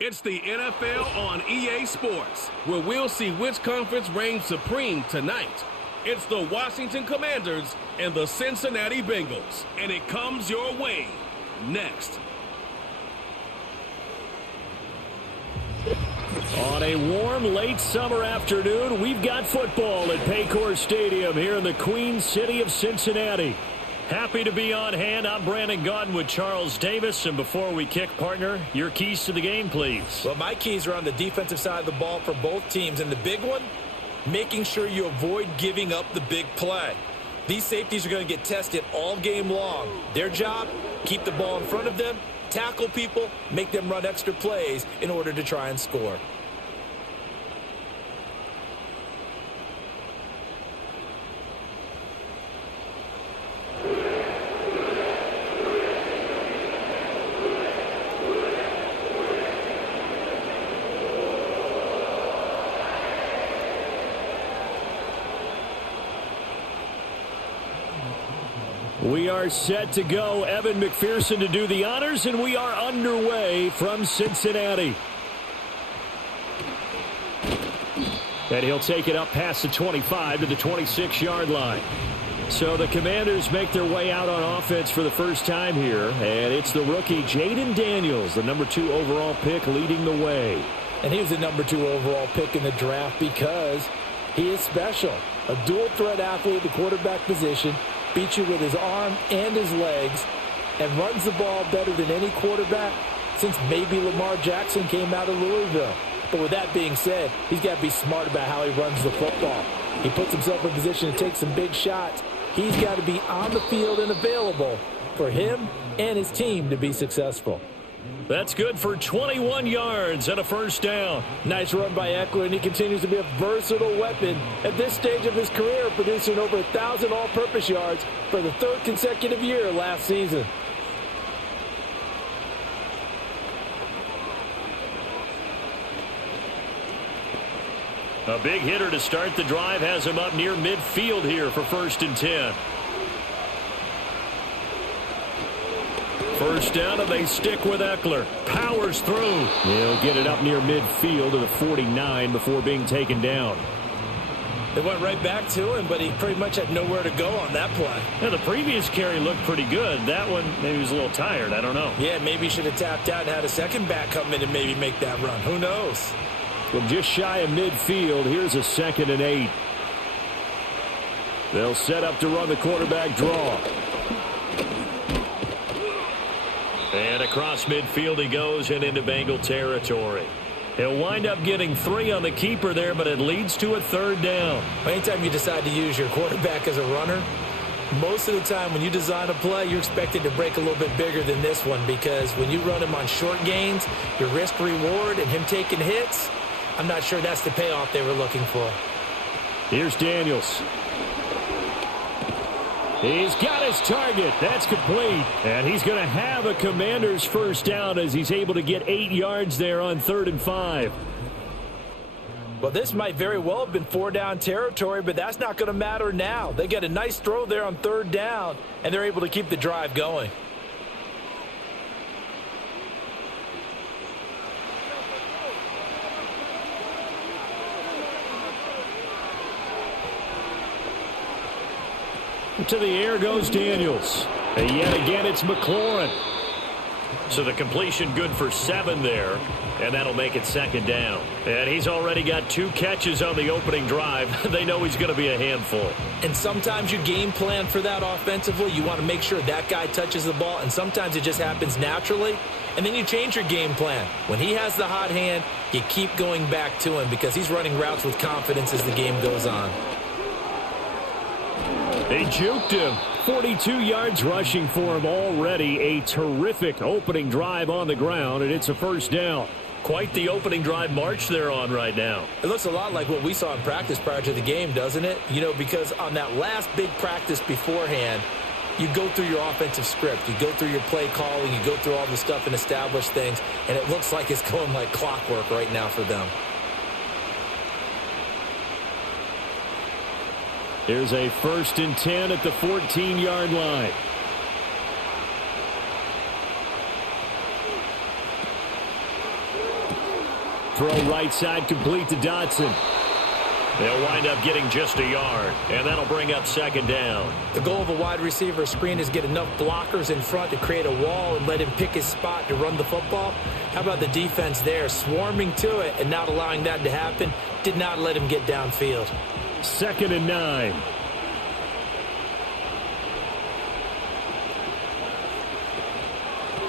It's the NFL on EA Sports, where we'll see which conference reigns supreme tonight. It's the Washington Commanders and the Cincinnati Bengals, and it comes your way next. On a warm late summer afternoon, we've got football at Paycor Stadium here in the Queen City of Cincinnati. Happy to be on hand. I'm Brandon Gaudin with Charles Davis. And before we kick, partner, your keys to the game, please. Well, my keys are on the defensive side of the ball for both teams. And the big one, making sure you avoid giving up the big play. These safeties are going to get tested all game long. Their job, keep the ball in front of them, tackle people, make them run extra plays in order to try and score. We are set to go. Evan McPherson to do the honors, and we are underway from Cincinnati. And he'll take it up past the 25 to the 26-yard line. So the Commanders make their way out on offense for the first time here, and it's the rookie Jaden Daniels, the number 2 overall pick, leading the way. And he was the number 2 overall pick in the draft because he is special. A dual-threat athlete at the quarterback position. Beats you with his arm and his legs and runs the ball better than any quarterback since maybe Lamar Jackson came out of Louisville. But with that being said, he's got to be smart about how he runs the football. He puts himself in position to take some big shots. He's got to be on the field and available for him and his team to be successful. That's good for 21 yards and a first down. Nice run by Eckler, and he continues to be a versatile weapon at this stage of his career, producing over 1,000 all-purpose yards for the 3rd consecutive year last season. A big hitter to start the drive has him up near midfield here for 1st and 10. First down, and they stick with Eckler. Powers through. He'll get it up near midfield to the 49 before being taken down. They went right back to him, but he pretty much had nowhere to go on that play. Yeah, the previous carry looked pretty good. That one, maybe he was a little tired. I don't know. Yeah, maybe he should have tapped out and had a second back come in and maybe make that run. Who knows? From just shy of midfield, here's a 2nd and 8. They'll set up to run the quarterback draw. And across midfield he goes and into Bengal territory. He'll wind up getting 3 on the keeper there, but it leads to a 3rd down. Anytime you decide to use your quarterback as a runner, most of the time when you design a play, you're expected to break a little bit bigger than this one because when you run him on short gains, your risk-reward and him taking hits, I'm not sure that's the payoff they were looking for. Here's Daniels. He's got his target. That's complete. And he's going to have a Commander's first down as he's able to get 8 yards there on 3rd and 5. Well, this might very well have been 4-down territory, but that's not going to matter now. They get a nice throw there on 3rd down, and they're able to keep the drive going. To the air goes Daniels. And yet again, it's McLaurin. So the completion good for 7 there, and that'll make it 2nd down. And he's already got 2 catches on the opening drive. They know he's going to be a handful. And sometimes you game plan for that offensively. You want to make sure that guy touches the ball, and sometimes it just happens naturally. And then you change your game plan. When he has the hot hand, you keep going back to him because he's running routes with confidence as the game goes on. They juked him. 42 yards rushing for him already. A terrific opening drive on the ground, and it's a first down. Quite the opening drive march they're on right now. It looks a lot like what we saw in practice prior to the game, doesn't it? You know, because on that last big practice beforehand, you go through your offensive script. You go through your play calling. You go through all the stuff and establish things, and it looks like it's going like clockwork right now for them. Here's a 1st and 10 at the 14-yard line. Throw right side complete to Dotson. They'll wind up getting just a yard, and that'll bring up second down. The goal of a wide receiver screen is get enough blockers in front to create a wall and let him pick his spot to run the football. How about the defense there, swarming to it and not allowing that to happen? Did not let him get downfield. 2nd and 9.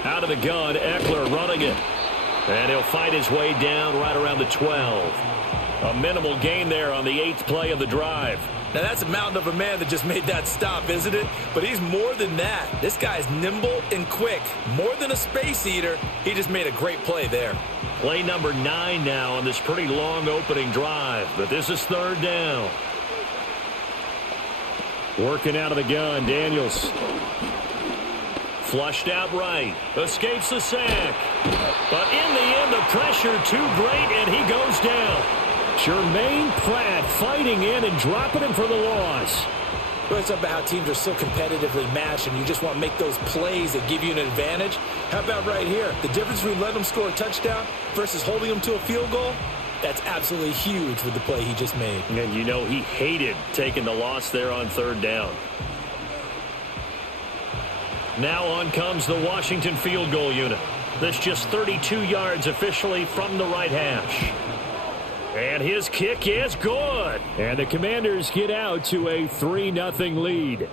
Out of the gun, Eckler running it. And he'll fight his way down right around the 12. A minimal gain there on the 8th play of the drive. Now that's a mountain of a man that just made that stop, isn't it? But he's more than that. This guy's nimble and quick. More than a space eater. He just made a great play there. Play number 9 now on this pretty long opening drive. But this is 3rd down. Working out of the gun, Daniels. Flushed out right. Escapes the sack. But in the end, the pressure too great, and he goes down. Jermaine Pratt fighting in and dropping him for the loss. Well, it's about how teams are so competitively matched, and you just want to make those plays that give you an advantage. How about right here? The difference between letting them score a touchdown versus holding them to a field goal? That's absolutely huge with the play he just made. And you know he hated taking the loss there on 3rd down. Now on comes the Washington field goal unit. That's just 32 yards officially from the right hash. And his kick is good. And the Commanders get out to a 3-0 lead.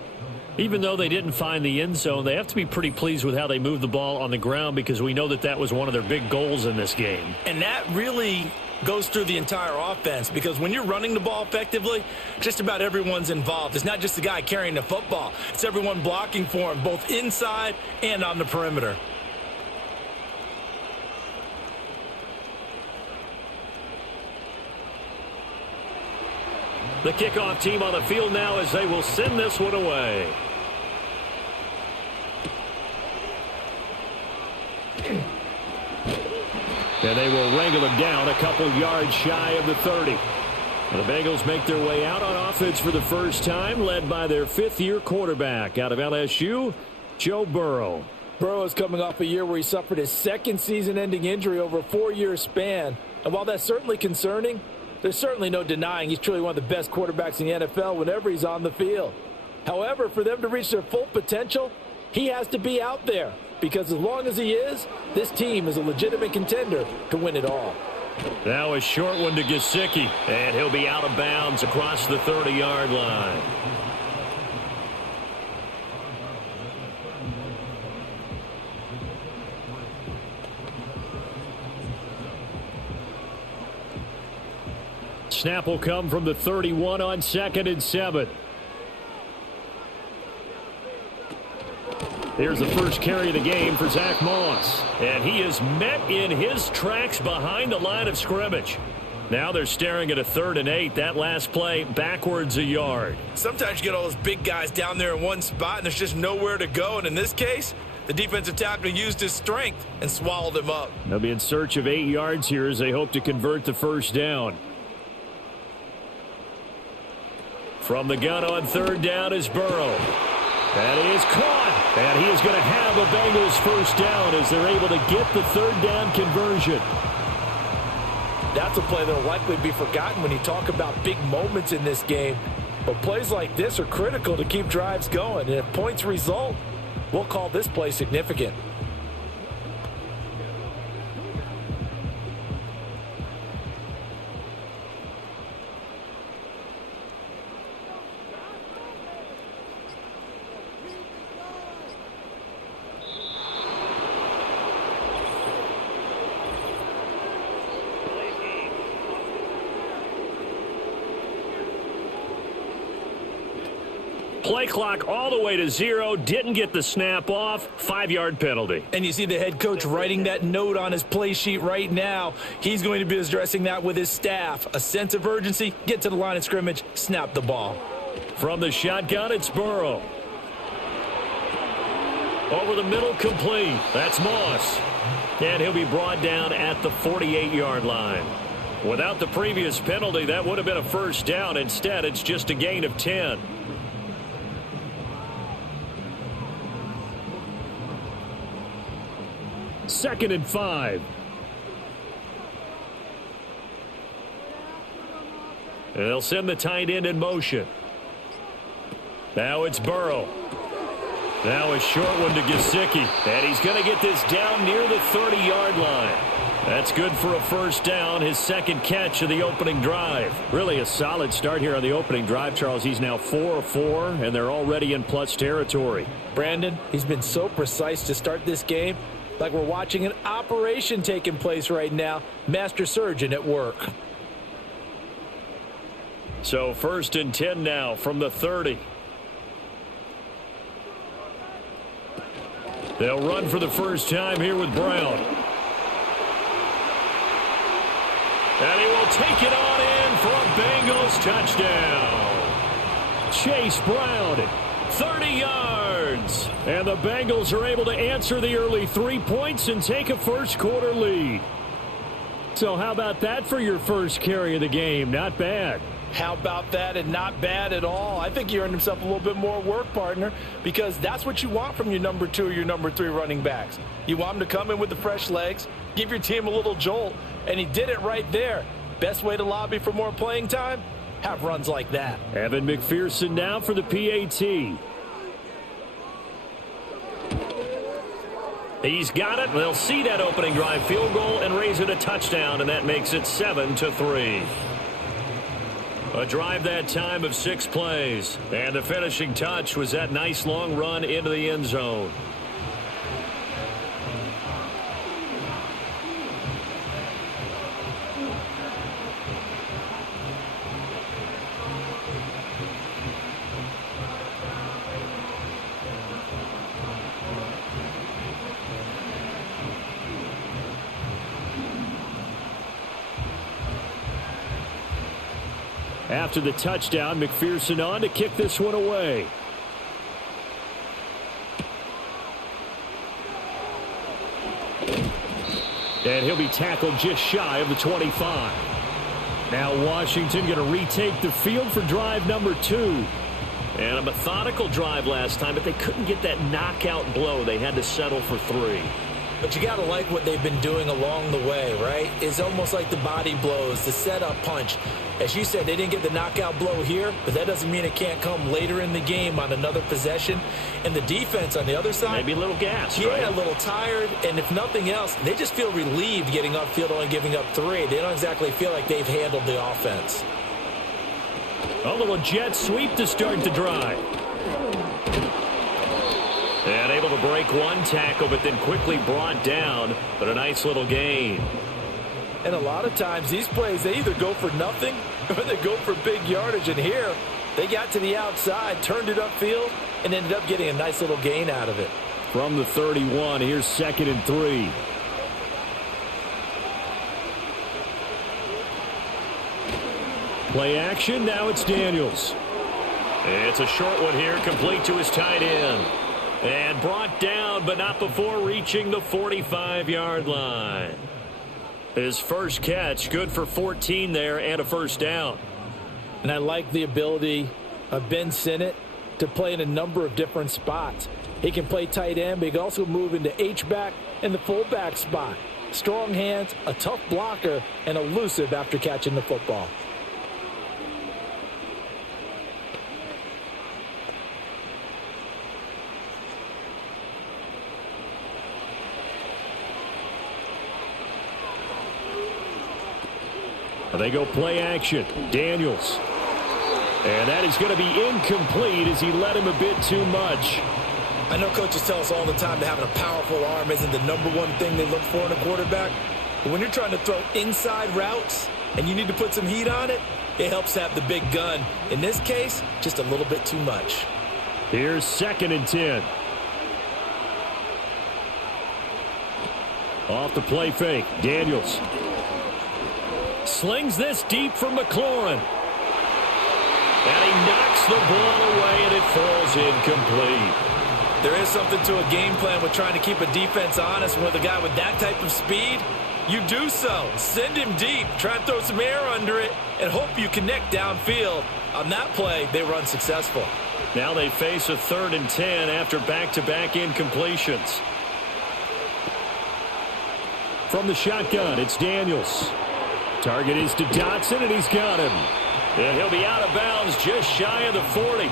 Even though they didn't find the end zone, they have to be pretty pleased with how they moved the ball on the ground because we know that that was one of their big goals in this game. And that really goes through the entire offense because when you're running the ball effectively, just about everyone's involved. It's not just the guy carrying the football. It's everyone blocking for him, both inside and on the perimeter. The kickoff team on the field now as they will send this one away. And they will wrangle him down a couple yards shy of the 30. And the Bengals make their way out on offense for the first time, led by their 5th-year quarterback out of LSU, Joe Burrow. Burrow is coming off a year where he suffered his 2nd season-ending injury over a 4-year span. And while that's certainly concerning, there's certainly no denying he's truly one of the best quarterbacks in the NFL whenever he's on the field. However, for them to reach their full potential, he has to be out there. Because as long as he is, this team is a legitimate contender to win it all. Now a short one to Gesicki, and he'll be out of bounds across the 30-yard line. Snap will come from the 31 on 2nd and 7. Here's the first carry of the game for Zach Moss. And he is met in his tracks behind the line of scrimmage. Now they're staring at a 3rd and 8. That last play backwards a yard. Sometimes you get all those big guys down there in one spot and there's just nowhere to go. And in this case, the defensive tackle used his strength and swallowed him up. They'll be in search of 8 yards here as they hope to convert the first down. From the gun on 3rd down is Burrow. That is caught. And he is going to have a Bengals first down as they're able to get the 3rd down conversion. That's a play that will likely be forgotten when you talk about big moments in this game. But plays like this are critical to keep drives going. And if points result, we'll call this play significant. Play clock all the way to 0. Didn't get the snap off. 5-yard penalty. And you see the head coach writing that note on his play sheet right now. He's going to be addressing that with his staff. A sense of urgency. Get to the line of scrimmage. Snap the ball. From the shotgun, it's Burrow. Over the middle, complete. That's Moss. And he'll be brought down at the 48-yard line. Without the previous penalty, that would have been a first down. Instead, it's just a gain of 10. Second and 5. They'll send the tight end in motion. Now it's Burrow. Now a short one to Gesicki. And he's going to get this down near the 30-yard line. That's good for a first down, his second catch of the opening drive. Really a solid start here on the opening drive, Charles. He's now 4 of 4, and they're already in plus territory. Brandon, he's been so precise to start this game, like we're watching an operation taking place right now. Master surgeon at work. So 1st and 10 now from the 30. They'll run for the first time here with Brown. And he will take it on in for a Bengals touchdown. Chase Brown, 30 yards. And the Bengals are able to answer the early 3 points and take a first quarter lead. So how about that for your first carry of the game? Not bad. How about that, and not bad at all. I think he earned himself a little bit more work, partner, because that's what you want from your number 2 or your number 3 running backs. You want them to come in with the fresh legs, give your team a little jolt, and he did it right there. Best way to lobby for more playing time? Have runs like that. Evan McPherson now for the PAT. He's got it. They'll see that opening drive field goal and raise it a touchdown, and that makes it 7-3. A drive that time of 6 plays. And the finishing touch was that nice long run into the end zone. After the touchdown, McPherson on to kick this one away. And he'll be tackled just shy of the 25. Now Washington going to retake the field for drive number 2. And a methodical drive last time, but they couldn't get that knockout blow. They had to settle for 3. But you got to like what they've been doing along the way, right? It's almost like the body blows, the setup punch. As you said, they didn't get the knockout blow here, but that doesn't mean it can't come later in the game on another possession. And the defense on the other side, maybe a little gassed, yeah, right? a little tired. And if nothing else, they just feel relieved getting upfield, only giving up 3. They don't exactly feel like they've handled the offense. A little jet sweep to start the drive. And able to break one tackle, but then quickly brought down. But a nice little gain. And a lot of times these plays, they either go for nothing or they go for big yardage. And here, they got to the outside, turned it upfield, and ended up getting a nice little gain out of it. From the 31, here's 2nd and 3. Play action, now it's Daniels. It's a short one here, complete to his tight end. And brought down, but not before reaching the 45-yard line. His first catch, good for 14 there and a first down. And I like the ability of Ben Sinnott to play in a number of different spots. He can play tight end, but he can also move into H-back and the fullback spot. Strong hands, a tough blocker, and elusive after catching the football. They go play action. Daniels. And that is going to be incomplete as he led him a bit too much. I know coaches tell us all the time that having a powerful arm isn't the number one thing they look for in a quarterback. But when you're trying to throw inside routes and you need to put some heat on it, it helps have the big gun. In this case, just a little bit too much. Here's 2nd and 10. Off the play fake. Daniels. Slings this deep for McLaurin. And he knocks the ball away, and it falls incomplete. There is something to a game plan with trying to keep a defense honest. With a guy with that type of speed, you do so. Send him deep. Try and throw some air under it and hope you connect downfield. On that play, they run successful. Now they face a 3rd and 10 after back-to-back incompletions. From the shotgun, it's Daniels. Target is to Dotson, and he's got him. And he'll be out of bounds just shy of the 40.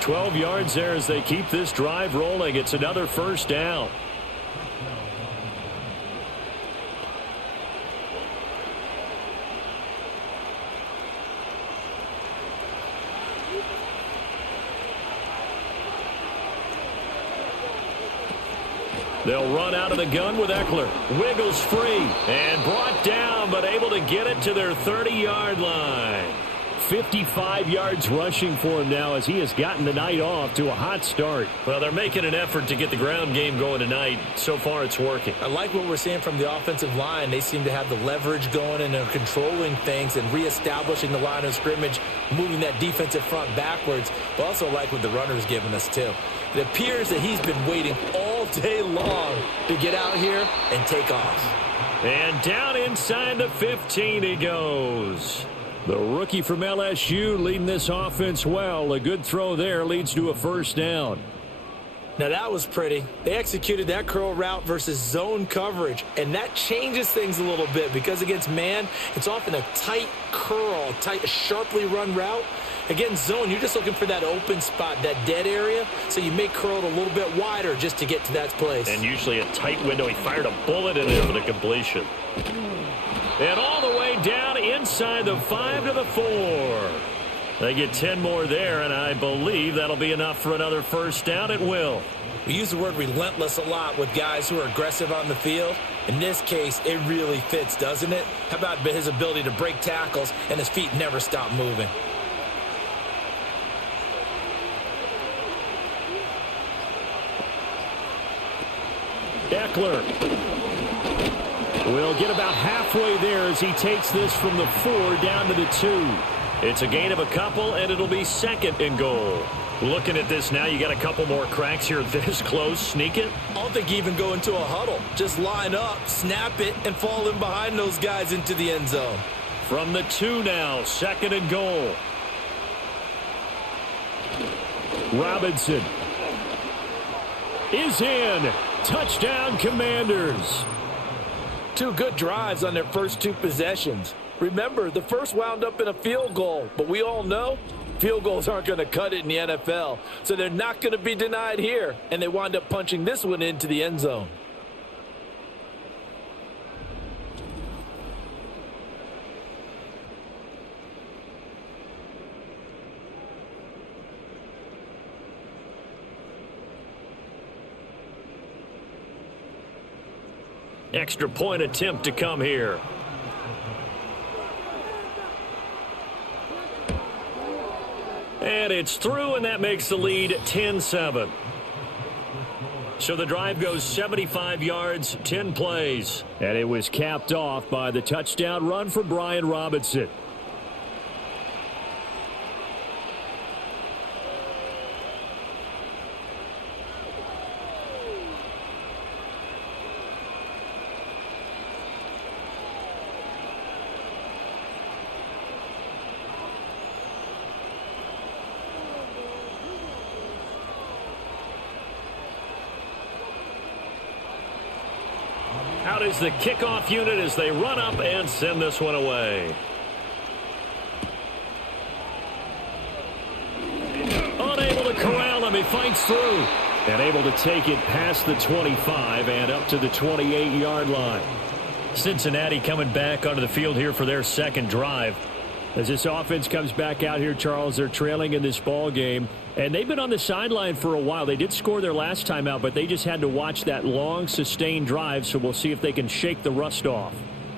12 yards there as they keep this drive rolling. It's another first down. They'll run out of the gun with Eckler. Wiggles free and brought down, but able to get it to their 30-yard line. 55 yards rushing for him now as he has gotten the night off to a hot start. Well, they're making an effort to get the ground game going tonight. So far, it's working. I like what we're seeing from the offensive line. They seem to have the leverage going and are controlling things and reestablishing the line of scrimmage, moving that defensive front backwards. But also like what the runner's giving us, too. It appears that he's been waiting all day long to get out here and take off. And down inside the 15 he goes. The rookie from LSU leading this offense well. A good throw there leads to a first down. Now that was pretty. They executed that curl route versus zone coverage, and that changes things a little bit because against man, it's often a tight curl, sharply run route. Against zone, you're just looking for that open spot, that dead area, so you may curl it a little bit wider just to get to that place. And usually a tight window. He fired a bullet in it for the completion. And all the way down inside the 5 to the 4. They get 10 more there, and I believe that'll be enough for another first down. It will. We use the word relentless a lot with guys who are aggressive on the field. In this case, it really fits, doesn't it? How about his ability to break tackles and his feet never stop moving? Eckler will get about halfway there as he takes this from the 4 down to the 2. It's a gain of a couple, and it'll be 2nd and goal. Looking at this now, you got a couple more cracks here this close. Sneak it. I don't think you even go into a huddle. Just line up, snap it, and fall in behind those guys into the end zone. From the 2 now, 2nd and goal. Robinson is in. Touchdown, Commanders. 2 good drives on their first 2 possessions. Remember, the first wound up in a field goal, but we all know field goals aren't going to cut it in the NFL, so they're not going to be denied here, and they wind up punching this one into the end zone. Extra point attempt to come here. And it's through, and that makes the lead 10-7. So the drive goes 75 yards, 10 plays. And it was capped off by the touchdown run for Brian Robinson. Out is the kickoff unit as they run up and send this one away. Unable to corral him. He fights through. And able to take it past the 25 and up to the 28-yard line. Cincinnati coming back onto the field here for their second drive. As this offense comes back out here, Charles, they're trailing in this ball game. And they've been on the sideline for a while. They did score their last time out, but they just had to watch that long, sustained drive. So we'll see if they can shake the rust off.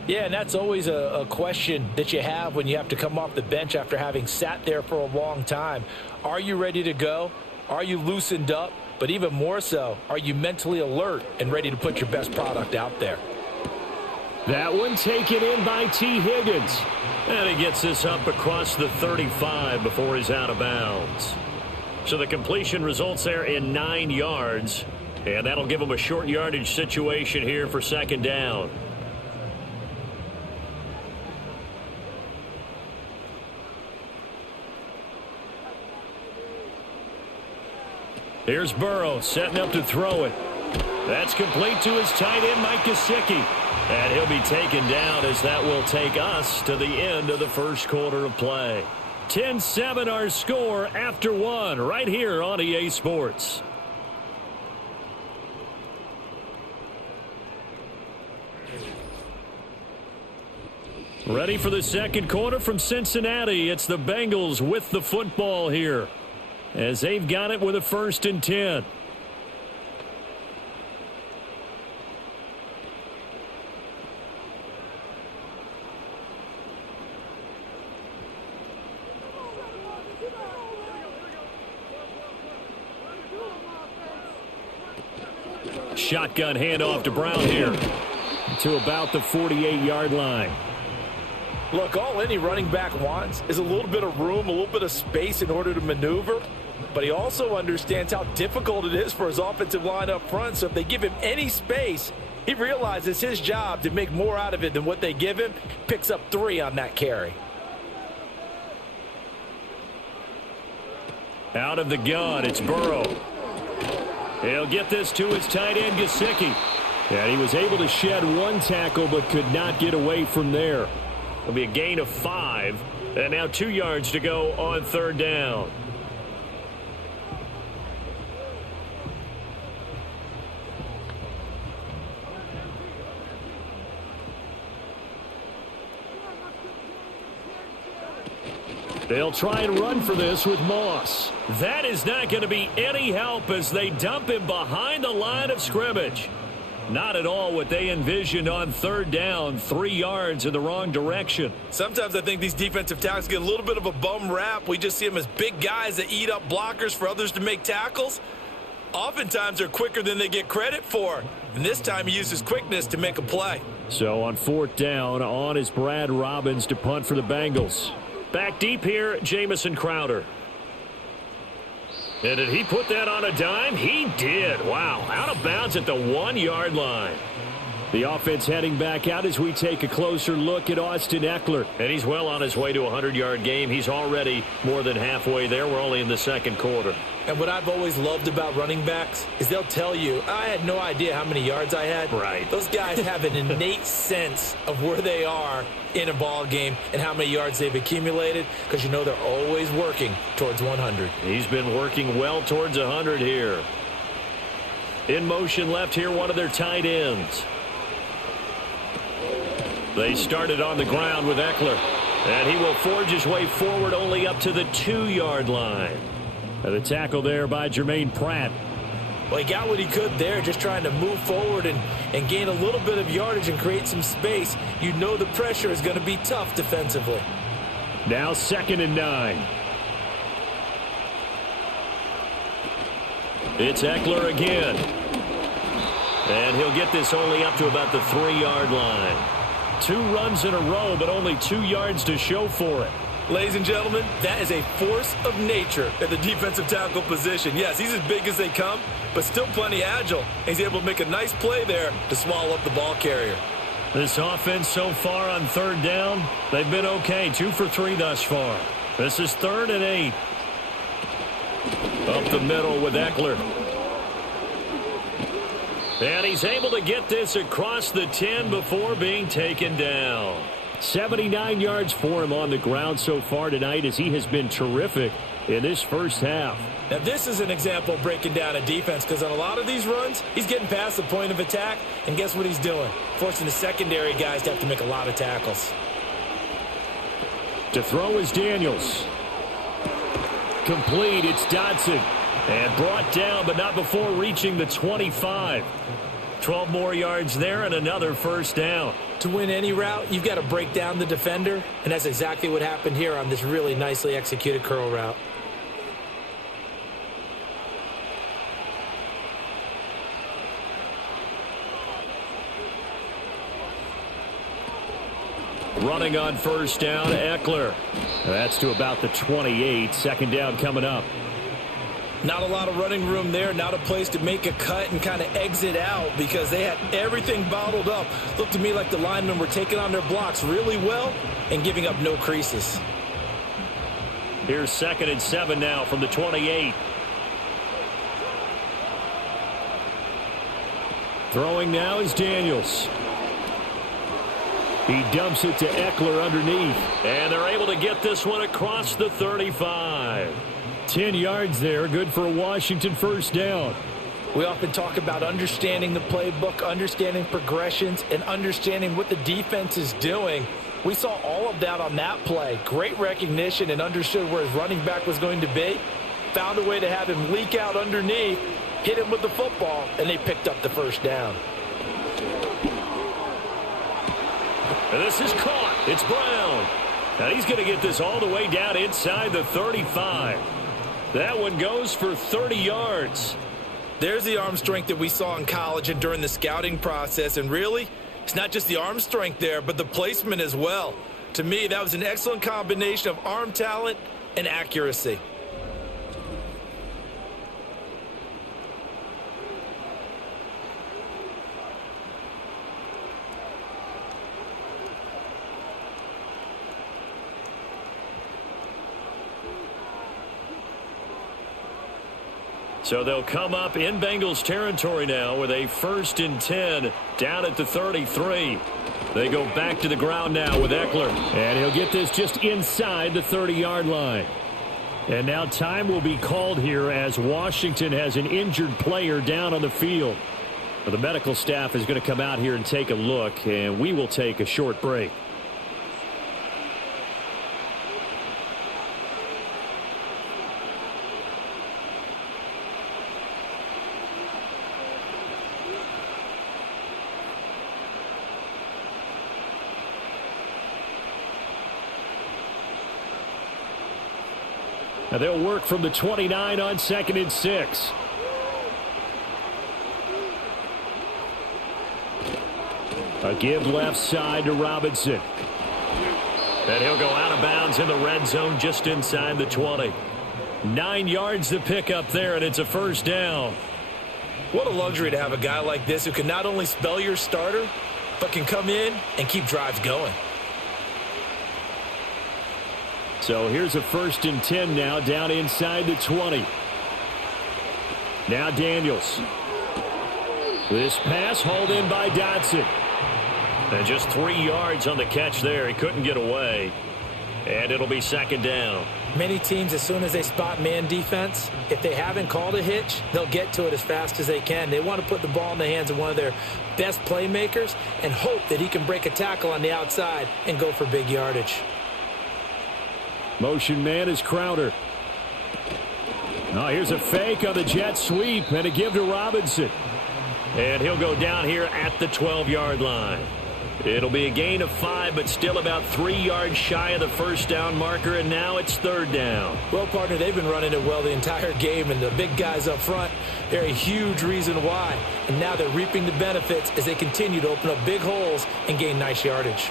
Yeah, and that's always a question that you have when you have to come off the bench after having sat there for a long time. Are you ready to go? Are you loosened up? But even more so, are you mentally alert and ready to put your best product out there? That one taken in by T. Higgins. And he gets this up across the 35 before he's out of bounds. So the completion results there in 9 yards. And that'll give him a short yardage situation here for second down. Here's Burrow setting up to throw it. That's complete to his tight end, Mike Gesicki. And he'll be taken down as that will take us to the end of the first quarter of play. 10-7 our score after one right here on EA Sports. Ready for the second quarter from Cincinnati. It's the Bengals with the football here as they've got it with a 1st and 10. Shotgun handoff to Brown here to about the 48-yard line. Look, all any running back wants is a little bit of room, a little bit of space in order to maneuver. But he also understands how difficult it is for his offensive line up front. So if they give him any space, he realizes his job to make more out of it than what they give him. Picks up 3 on that carry. Out of the gun, it's Burrow. He'll get this to his tight end, Gesicki. And he was able to shed 1 tackle but could not get away from there. It'll be a gain of 5. And now 2 yards to go on 3rd down. They'll try and run for this with Moss. That is not going to be any help as they dump him behind the line of scrimmage. Not at all what they envisioned on 3rd down, 3 yards in the wrong direction. Sometimes I think these defensive tackles get a little bit of a bum rap. We just see them as big guys that eat up blockers for others to make tackles. Oftentimes they're quicker than they get credit for. And this time he uses quickness to make a play. So on 4th down, on is Brad Robbins to punt for the Bengals. Back deep here, Jamison Crowder. And did he put that on a dime? He did. Wow, out of bounds at the 1-yard line. The offense heading back out as we take a closer look at Austin Eckler. And he's well on his way to a 100-yard game. He's already more than halfway there. We're only in the 2nd quarter. And what I've always loved about running backs is they'll tell you, I had no idea how many yards I had. Right. Those guys have an innate sense of where they are in a ball game and how many yards they've accumulated because you know they're always working towards 100. He's been working well towards 100 here. In motion left here, one of their tight ends. They started on the ground with Eckler. And he will forge his way forward only up to the 2-yard line. And the tackle there by Jermaine Pratt. Well, he got what he could there, just trying to move forward and gain a little bit of yardage and create some space. You know the pressure is going to be tough defensively. Now 2nd and 9. It's Eckler again. And he'll get this only up to about the 3-yard line. 2 runs in a row, but only 2 yards to show for it. Ladies and gentlemen, that is a force of nature at the defensive tackle position. Yes, he's as big as they come, but still plenty agile. He's able to make a nice play there to swallow up the ball carrier. This offense so far on 3rd down, they've been okay. 2 for 3 thus far. This is 3rd and 8. Up the middle with Eckler. And he's able to get this across the 10 before being taken down. 79 yards for him on the ground so far tonight as he has been terrific in this first half. Now this is an example of breaking down a defense because on a lot of these runs, he's getting past the point of attack, and guess what he's doing? Forcing the secondary guys to have to make a lot of tackles. To throw is Daniels. Complete, it's Dodson. And brought down, but not before reaching the 25. 12 more yards there and another first down. To win any route, you've got to break down the defender, and that's exactly what happened here on this really nicely executed curl route. Running on first down, Eckler. That's to about the 28. 2nd down coming up. Not a lot of running room there. Not a place to make a cut and kind of exit out because they had everything bottled up. Looked to me like the linemen were taking on their blocks really well and giving up no creases. Here's 2nd and 7 now from the 28. Throwing now is Daniels. He dumps it to Eckler underneath. And they're able to get this one across the 35. 10 yards there, good for a Washington first down. We often talk about understanding the playbook, understanding progressions, and understanding what the defense is doing. We saw all of that on that play. Great recognition and understood where his running back was going to be. Found a way to have him leak out underneath, hit him with the football, and they picked up the first down. And this is caught. It's Brown. Now he's going to get this all the way down inside the 35. That one goes for 30 yards. There's the arm strength that we saw in college and during the scouting process. And really, it's not just the arm strength there, but the placement as well. To me, that was an excellent combination of arm talent and accuracy. So they'll come up in Bengals territory now with a 1st and 10 down at the 33. They go back to the ground now with Eckler. And he'll get this just inside the 30-yard line. And now time will be called here as Washington has an injured player down on the field. Well, the medical staff is going to come out here and take a look, and we will take a short break. Now they'll work from the 29 on 2nd and 6. A give left side to Robinson. And he'll go out of bounds in the red zone just inside the 20. 9 yards to pick up there, and it's a first down. What a luxury to have a guy like this who can not only spell your starter, but can come in and keep drives going. So here's a 1st and 10 now down inside the 20. Now Daniels. This pass hauled in by Dotson. And just 3 yards on the catch there. He couldn't get away. And it'll be 2nd down. Many teams, as soon as they spot man defense, if they haven't called a hitch, they'll get to it as fast as they can. They want to put the ball in the hands of one of their best playmakers and hope that he can break a tackle on the outside and go for big yardage. Motion man is Crowder. Now here's a fake on the jet sweep and a give to Robinson. And he'll go down here at the 12-yard line. It'll be a gain of 5, but still about 3 yards shy of the first down marker, and now it's 3rd down. Well, partner, they've been running it well the entire game, and the big guys up front, they're a huge reason why. And now they're reaping the benefits as they continue to open up big holes and gain nice yardage.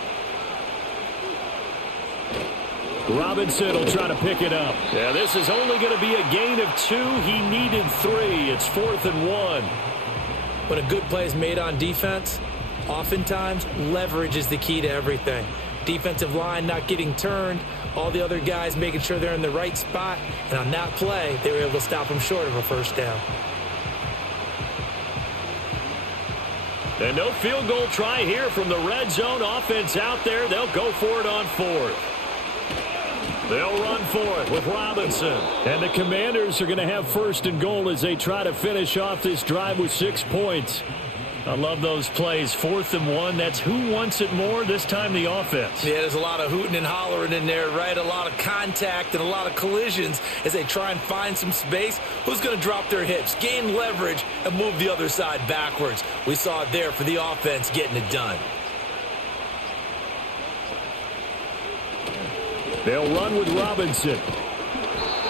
Robinson will try to pick it up. Yeah, this is only going to be a gain of 2. He needed 3. It's 4th and 1. When a good play is made on defense, oftentimes leverage is the key to everything. Defensive line not getting turned, all the other guys making sure they're in the right spot, and on that play, they were able to stop them short of a first down. And no field goal try here from the red zone. Offense out there. They'll go for it on 4th. They'll run for it with Robinson. And the Commanders are going to have 1st and goal as they try to finish off this drive with 6 points. I love those plays. 4th and 1. That's who wants it more, this time the offense. Yeah, there's a lot of hooting and hollering in there, right? A lot of contact and a lot of collisions as they try and find some space. Who's going to drop their hips, gain leverage, and move the other side backwards? We saw it there for the offense getting it done. They'll run with Robinson.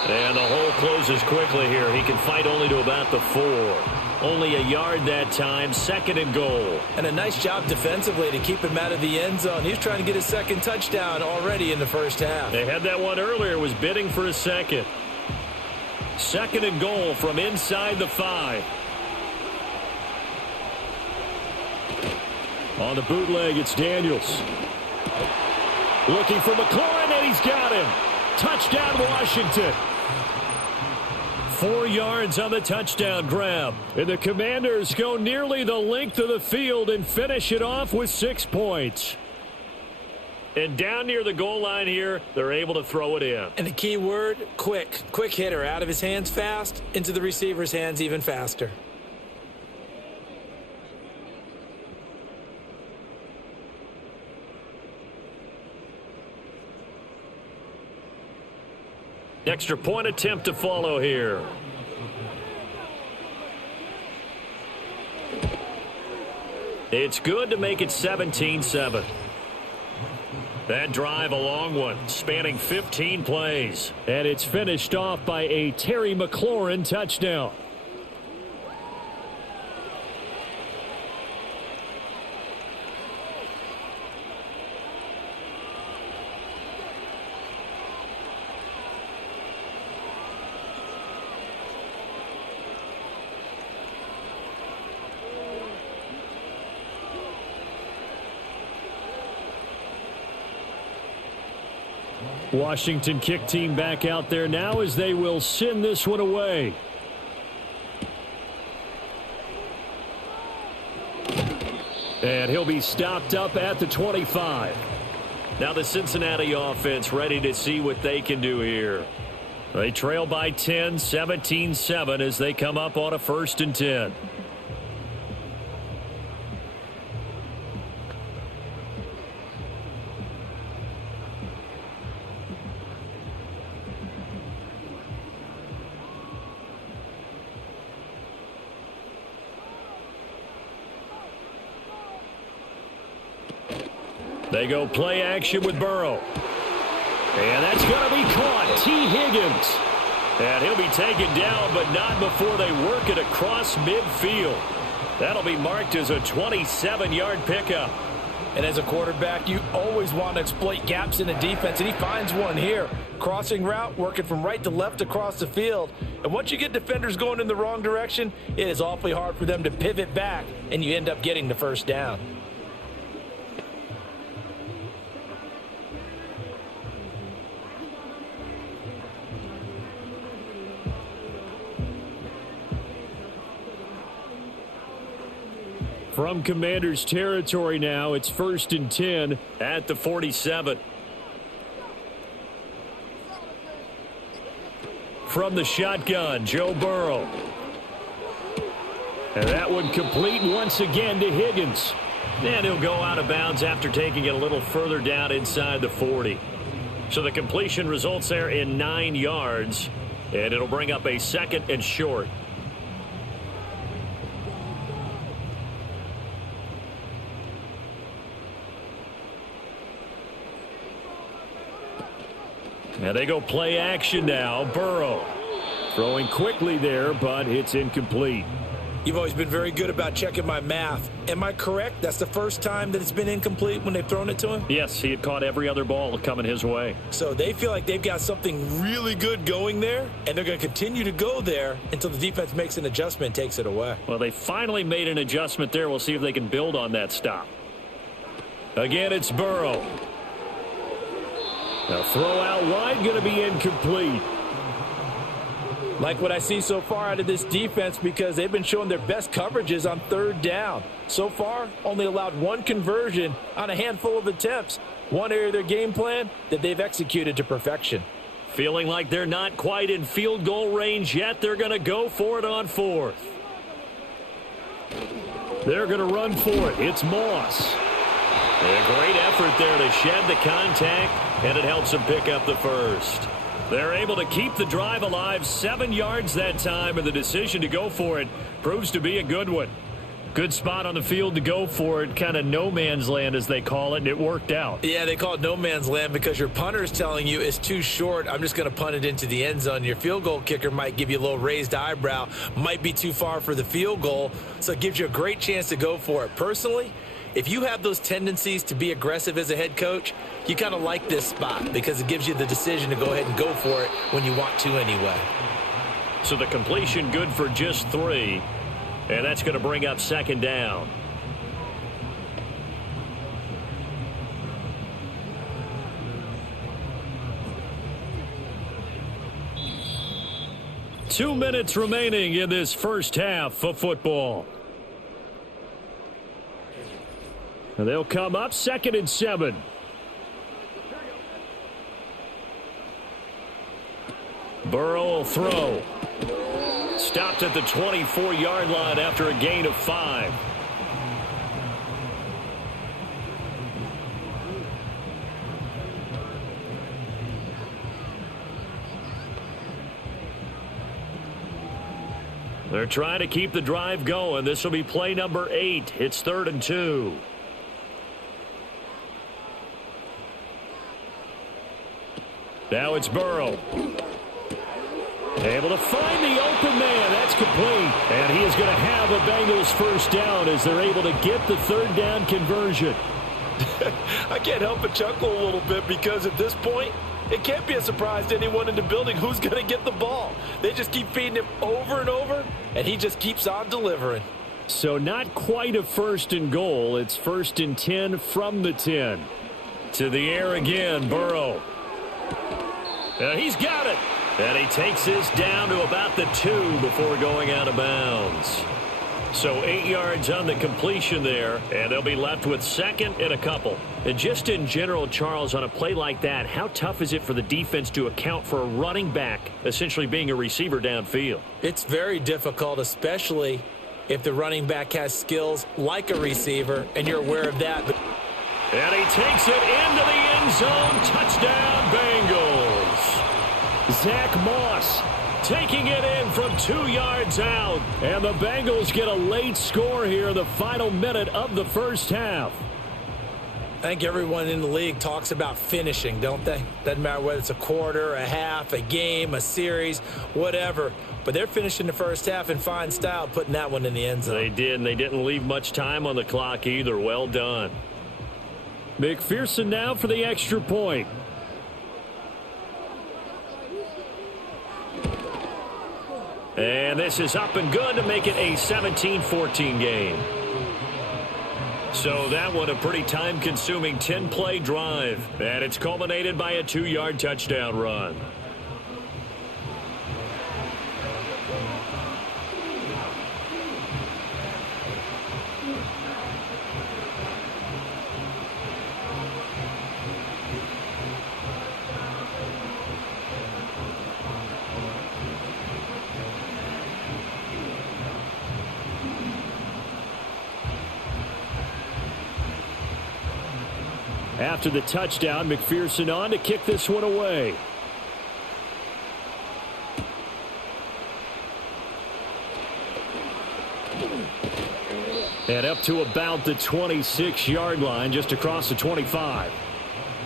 And the hole closes quickly here. He can fight only to about the 4. Only a yard that time. 2nd and goal. And a nice job defensively to keep him out of the end zone. He was trying to get his 2nd touchdown already in the first half. They had that one earlier. Was bidding for a 2nd. 2nd and goal from inside the 5. On the bootleg, it's Daniels. Looking for McLaurin, and he's got him. Touchdown, Washington. 4 yards on the touchdown grab. And the Commanders go nearly the length of the field and finish it off with 6 points. And down near the goal line here, they're able to throw it in. And the key word, quick. Quick hitter, out of his hands fast, into the receiver's hands even faster. Extra point attempt to follow here. It's good to make it 17-7. That drive, a long one, spanning 15 plays. And it's finished off by a Terry McLaurin touchdown. Washington kick team back out there now as they will send this one away. And he'll be stopped up at the 25. Now the Cincinnati offense ready to see what they can do here. They trail by 10, 17-7 as they come up on a 1st and 10. They go play action with Burrow. And that's going to be caught. T. Higgins. And he'll be taken down, but not before they work it across midfield. That'll be marked as a 27-yard pickup. And as a quarterback, you always want to exploit gaps in the defense, and he finds one here. Crossing route, working from right to left across the field. And once you get defenders going in the wrong direction, it is awfully hard for them to pivot back, and you end up getting the 1st down. From Commanders territory now, it's 1st and 10 at the 47. From the shotgun, Joe Burrow. And that one complete once again to Higgins. And he'll go out of bounds after taking it a little further down inside the 40. So the completion results there in 9 yards. And it'll bring up a 2nd and short. And they go play action now. Burrow throwing quickly there, but it's incomplete. You've always been very good about checking my math. Am I correct? That's the first time that it's been incomplete when they've thrown it to him? Yes, he had caught every other ball coming his way. So they feel like they've got something really good going there, and they're going to continue to go there until the defense makes an adjustment and takes it away. Well, they finally made an adjustment there. We'll see if they can build on that stop. Again, it's Burrow. Now throw out wide, going to be incomplete. Like what I see so far out of this defense because they've been showing their best coverages on 3rd down. So far, only allowed 1 conversion on a handful of attempts. One area of their game plan that they've executed to perfection. Feeling like they're not quite in field goal range yet. They're going to go for it on 4th. They're going to run for it. It's Moss. A great effort there to shed the contact, and it helps them pick up the 1st. They're able to keep the drive alive, 7 yards that time, and the decision to go for it proves to be a good one. Good spot on the field to go for it, kind of no man's land as they call it, and it worked out. Yeah, they call it no man's land because your punter is telling you it's too short. I'm just going to punt it into the end zone. Your field goal kicker might give you a little raised eyebrow, might be too far for the field goal, so it gives you a great chance to go for it. Personally, if you have those tendencies to be aggressive as a head coach, you kind of like this spot because it gives you the decision to go ahead and go for it when you want to anyway. So the completion good for just 3, and that's going to bring up 2nd down. Two minutes remaining in this first half of football. And they'll come up 2nd and 7. Burrow will throw. Stopped at the 24-yard line after a gain of 5. They're trying to keep the drive going. This will be play number 8. It's 3rd and 2. Now it's Burrow. Able to find the open man. That's complete. And he is going to have a Bengals first down as they're able to get the 3rd down conversion. I can't help but chuckle a little bit because at this point, it can't be a surprise to anyone in the building who's going to get the ball. They just keep feeding him over and over, and he just keeps on delivering. So not quite a 1st and goal. It's 1st and 10 from the 10. To the air again, Burrow. He's got it. And he takes this down to about the 2 before going out of bounds. So 8 yards on the completion there, and they'll be left with 2nd and a couple. And just in general, Charles, on a play like that, how tough is it for the defense to account for a running back essentially being a receiver downfield? It's very difficult, especially if the running back has skills like a receiver, and you're aware of that. And he takes it into the end zone. Touchdown, Bengals. Zach Moss taking it in from 2 yards out. And the Bengals get a late score here in the final minute of the first half. I think everyone in the league talks about finishing, don't they? Doesn't matter whether it's a quarter, a half, a game, a series, whatever. But they're finishing the first half in fine style, putting that one in the end zone. They did, and they didn't leave much time on the clock either. Well done. McPherson now for the extra point. And this is up and good to make it a 17-14 game. So that one a pretty time-consuming 10-play drive. And it's culminated by a 2-yard touchdown run. After the touchdown, McPherson on to kick this one away. And up to about the 26-yard line, just across the 25.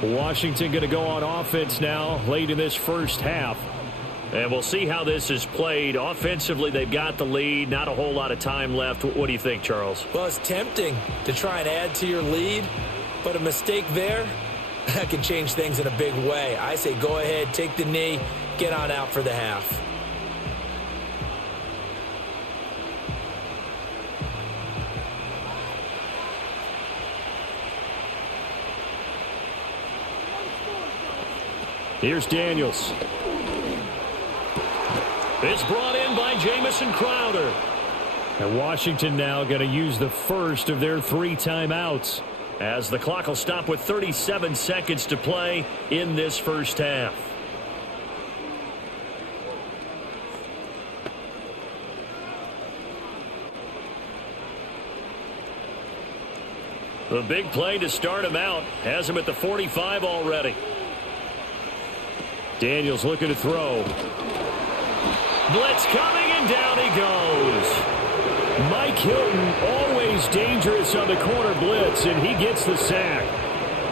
Washington going to go on offense now late in this first half. And we'll see how this is played. Offensively, they've got the lead. Not a whole lot of time left. What do you think, Charles? Well, it's tempting to try and add to your lead. But a mistake there, that can change things in a big way. I say go ahead, take the knee, get on out for the half. Here's Daniels. It's brought in by Jamison Crowder. And Washington now going to use the first of their 3 timeouts, as the clock will stop with 37 seconds to play in this first half. The big play to start him out has him at the 45 already. Daniels looking to throw. Blitz coming, and down he goes. Mike Hilton always dangerous on the corner blitz, and he gets the sack.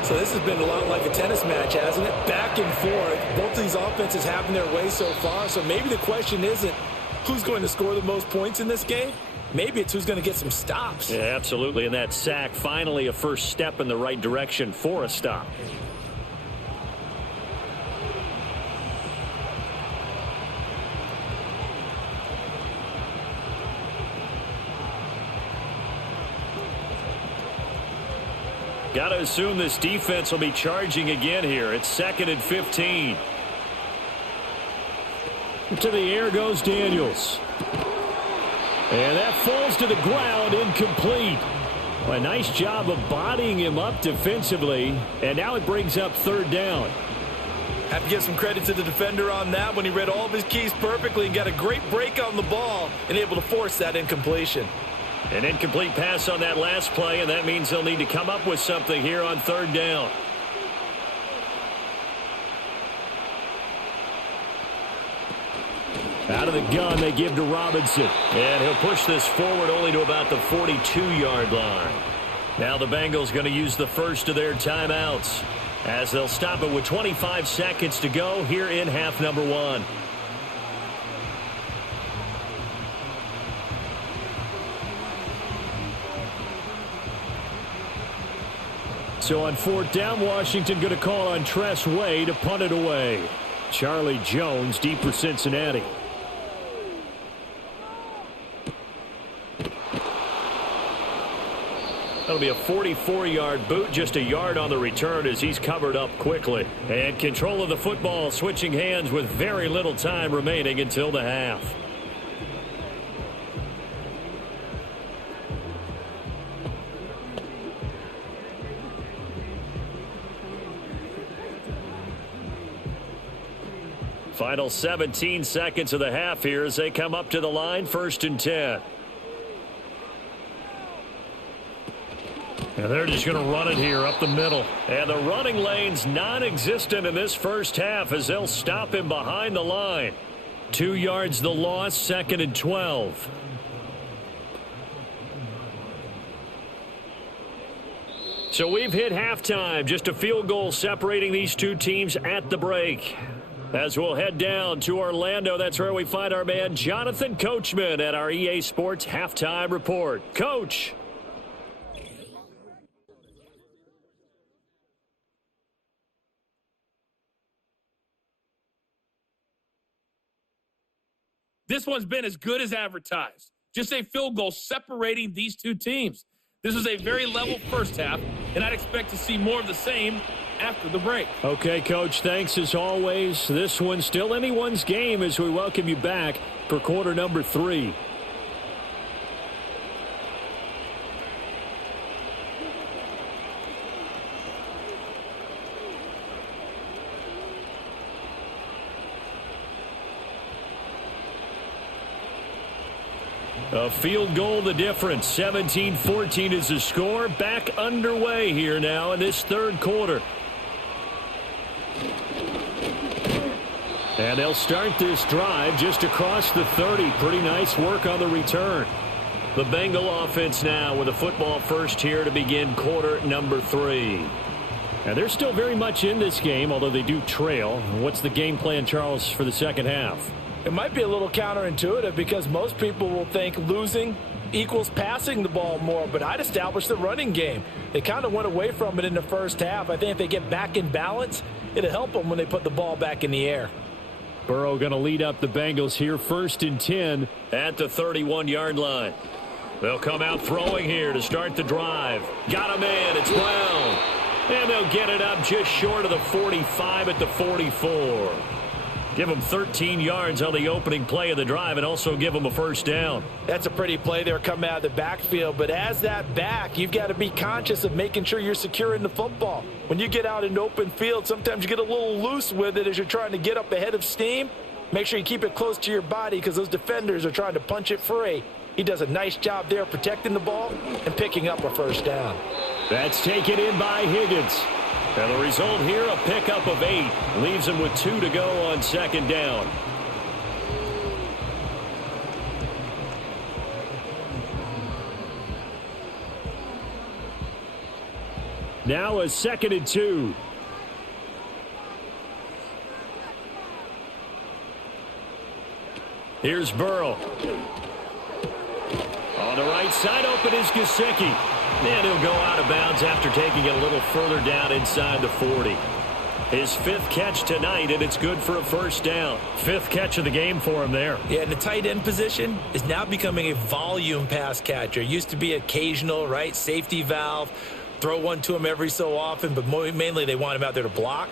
So this has been a lot like a tennis match, hasn't it? Back and forth. Both of these offenses having their way so far. So maybe the question isn't who's going to score the most points in this game. Maybe it's who's going to get some stops. Yeah, absolutely. And that sack, finally a first step in the right direction for a stop. Got to assume this defense will be charging again here. It's 2nd and 15. To the air goes Daniels. And that falls to the ground, incomplete. A nice job of bodying him up defensively. And now it brings up 3rd down. Have to give some credit to the defender on that when he read all of his keys perfectly and got a great break on the ball and able to force that incompletion. An incomplete pass on that last play, and that means they'll need to come up with something here on third down. Out of the gun, they give to Robinson. And he'll push this forward only to about the 42-yard line. Now the Bengals going to use the first of their timeouts as they'll stop it with 25 seconds to go here in half number one. So on fourth down, Washington going to call on Tress Way to punt it away. Charlie Jones deep for Cincinnati. That'll be a 44-yard boot, just a yard on the return as he's covered up quickly. And control of the football switching hands with very little time remaining until the half. Final 17 seconds of the half here as they come up to the line, 1st and 10. And they're just going to run it here up the middle. And the running lane's non-existent in this first half as they'll stop him behind the line. 2 yards the loss, 2nd and 12. So we've hit halftime. Just a field goal separating these two teams at the break. As we'll head down to Orlando, that's where we find our man Jonathan Coachman at our EA Sports Halftime Report. Coach. This one's been as good as advertised. Just a field goal separating these two teams. This was a very level first half, and I'd expect to see more of the same after the break. Okay, Coach, thanks as always. This one's still anyone's game as we welcome you back for quarter number 3. A field goal the difference. 17-14 is the score. Back underway here now in this third quarter. And they'll start this drive just across the 30. Pretty nice work on the return. The Bengal offense now with a football first here to begin quarter number 3. And they're still very much in this game, although they do trail. What's the game plan, Charles, for the second half? It might be a little counterintuitive because most people will think losing equals passing the ball more, but I'd establish the running game. They kind of went away from it in the first half. I think if they get back in balance, it'll help them when they put the ball back in the air. Burrow going to lead up the Bengals here, 1st and 10 at the 31-yard line. They'll come out throwing here to start the drive. Got him in. It's Brown. And they'll get it up just short of the 45 at the 44. Give them 13 yards on the opening play of the drive and also give them a first down. That's a pretty play there coming out of the backfield. But as that back, you've got to be conscious of making sure you're securing the football. When you get out in open field, sometimes you get a little loose with it as you're trying to get up ahead of steam. Make sure you keep it close to your body because those defenders are trying to punch it free. He does a nice job there protecting the ball and picking up a first down. That's taken in by Higgins. And the result here, a pickup of 8. Leaves him with 2 to go on 2nd down. Now a 2nd and 2. Here's Burrow. On the right side, open is Gesicki. And he'll go out of bounds after taking it a little further down inside the 40. His 5th catch tonight, and it's good for a first down. 5th catch of the game for him there. Yeah, and the tight end position is now becoming a volume pass catcher. Used to be occasional, right? Safety valve. Throw one to him every so often, but mainly they want him out there to block.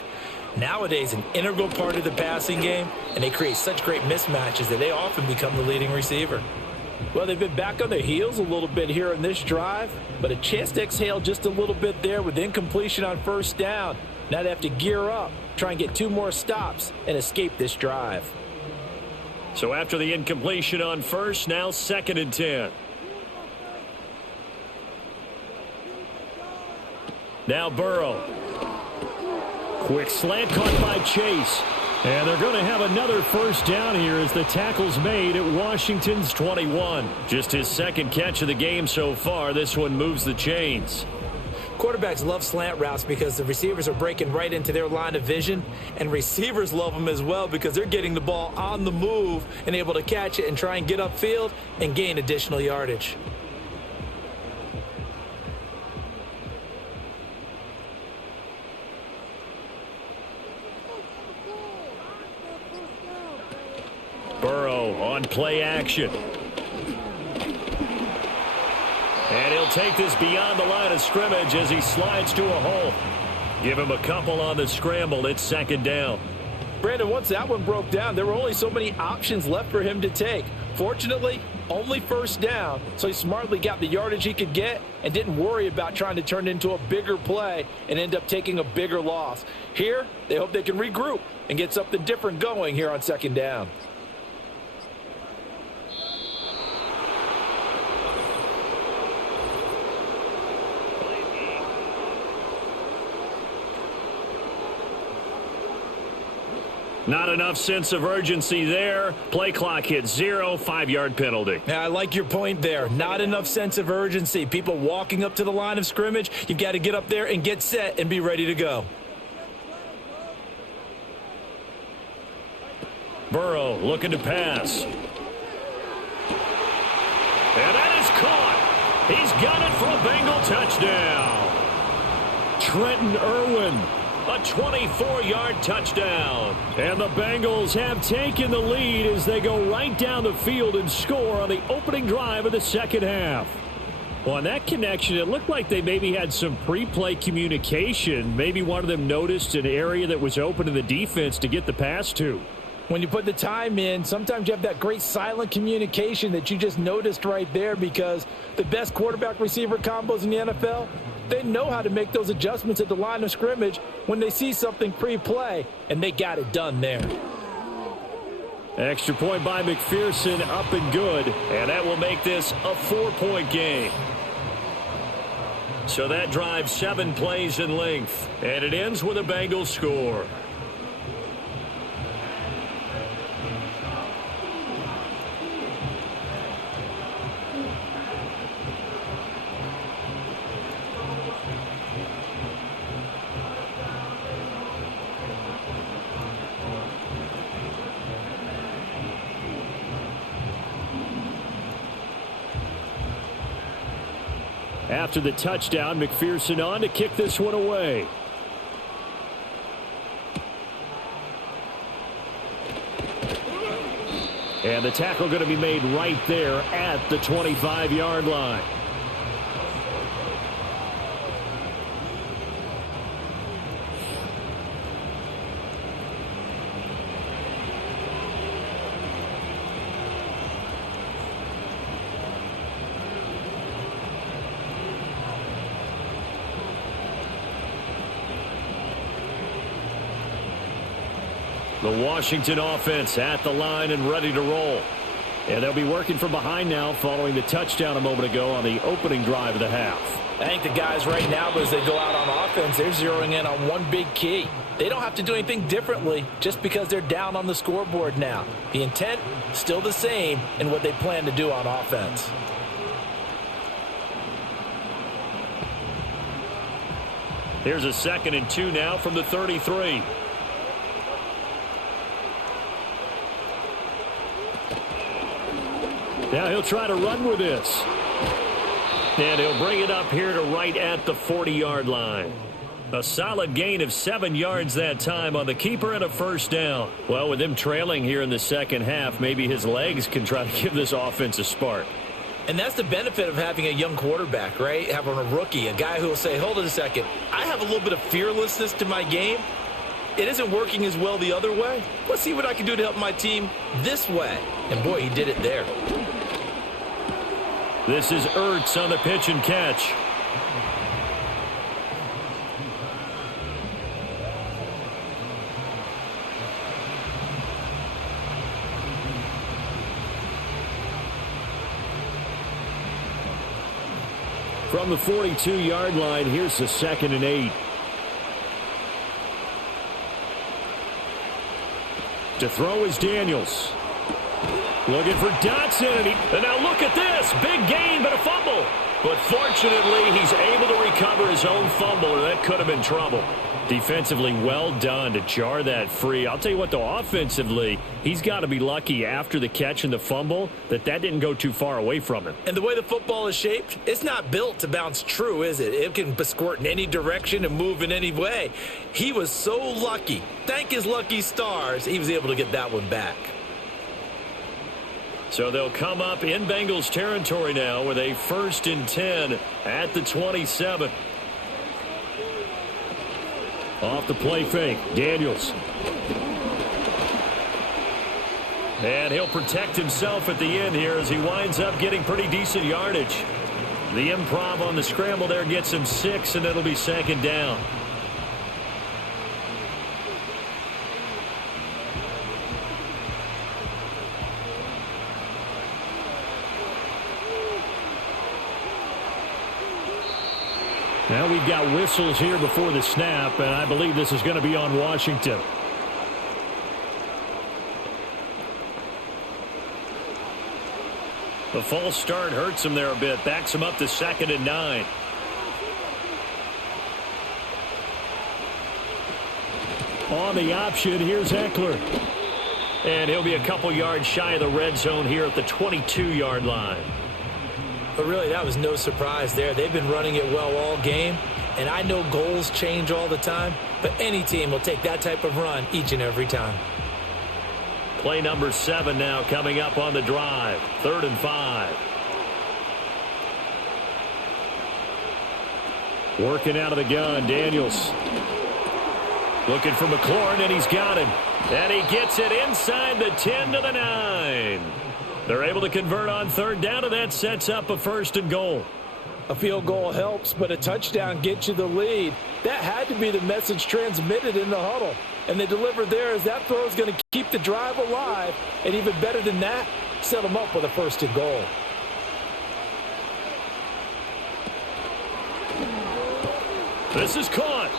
Nowadays, an integral part of the passing game, and they create such great mismatches that they often become the leading receiver. Well, they've been back on their heels a little bit here in this drive, but a chance to exhale just a little bit there with incompletion on first down. Now they have to gear up, try and get 2 more stops, and escape this drive. So after the incompletion on first, now 2nd and 10. Now Burrow. Quick slant caught by Chase. And they're going to have another first down here as the tackle's made at Washington's 21. Just his 2nd catch of the game so far. This one moves the chains. Quarterbacks love slant routes because the receivers are breaking right into their line of vision, and receivers love them as well because they're getting the ball on the move and able to catch it and try and get upfield and gain additional yardage. Burrow on play action. And he'll take this beyond the line of scrimmage as he slides to a hole. Give him a couple on the scramble. It's 2nd down. Brandon, once that one broke down, there were only so many options left for him to take. Fortunately, only first down, so he smartly got the yardage he could get and didn't worry about trying to turn it into a bigger play and end up taking a bigger loss. Here, they hope they can regroup and get something different going here on 2nd down. Not enough sense of urgency there. Play clock hits 0, 5-yard penalty. Yeah, I like your point there. Not enough sense of urgency. People walking up to the line of scrimmage, you've got to get up there and get set and be ready to go. Burrow looking to pass. And that is caught. He's got it for a Bengal touchdown. Trenton Irwin. A 24-yard touchdown. And the Bengals have taken the lead as they go right down the field and score on the opening drive of the 2nd half. Well, on that connection, it looked like they maybe had some pre-play communication. Maybe one of them noticed an area that was open to the defense to get the pass to. When you put the time in, sometimes you have that great silent communication that you just noticed right there, because the best quarterback-receiver combos in the NFL, they know how to make those adjustments at the line of scrimmage when they see something pre-play, and they got it done there. Extra point by McPherson, up and good, and that will make this a 4-point game. So that drives 7 plays in length, and it ends with a Bengals score. After the touchdown, McPherson on to kick this one away. And the tackle going to be made right there at the 25-yard line. The Washington offense at the line and ready to roll. And they'll be working from behind now following the touchdown a moment ago on the opening drive of the half. I think the guys right now, as they go out on offense, they're zeroing in on one big key. They don't have to do anything differently just because they're down on the scoreboard now. The intent, still the same in what they plan to do on offense. Here's a 2nd and 2 now from the 33. Now he'll try to run with this. And he'll bring it up here to right at the 40-yard line. A solid gain of 7 yards that time on the keeper and a first down. Well, with him trailing here in the 2nd half, maybe his legs can try to give this offense a spark. And that's the benefit of having a young quarterback, right? Having a rookie, a guy who will say, hold it a second, I have a little bit of fearlessness to my game. It isn't working as well the other way. Let's see what I can do to help my team this way. And boy, he did it there. This is Ertz on the pitch and catch. From the 42-yard line, here's the 2nd and 8. To throw is Daniels. Looking for Dotson, and now look at this. Big gain, but a fumble. But fortunately, he's able to recover his own fumble, or that could have been trouble. Defensively, well done to jar that free. I'll tell you what, though, offensively, he's got to be lucky after the catch and the fumble that didn't go too far away from him. And the way the football is shaped, it's not built to bounce true, is it? It can squirt in any direction and move in any way. He was so lucky. Thank his lucky stars, he was able to get that one back. So they'll come up in Bengals territory now with a 1st and 10 at the 27. Off the play fake, Daniels. And he'll protect himself at the end here as he winds up getting pretty decent yardage. The improv on the scramble there gets him 6, and it'll be 2nd down. Now we've got whistles here before the snap, and I believe this is going to be on Washington. The false start hurts him there a bit. Backs him up to 2nd and 9. On the option, here's Eckler. And he'll be a couple yards shy of the red zone here at the 22-yard line. But really, that was no surprise there. They've been running it well all game, and I know goals change all the time, but any team will take that type of run each and every time. Play number 7 now coming up on the drive. 3rd and 5. Working out of the gun, Daniels. Looking for McLaurin, and he's got him. And he gets it inside the 10 to the 9. They're able to convert on 3rd down, and that sets up a 1st and goal. A field goal helps, but a touchdown gets you the lead. That had to be the message transmitted in the huddle. And they delivered there as that throw is going to keep the drive alive. And even better than that, set them up with a 1st and goal. This is caught.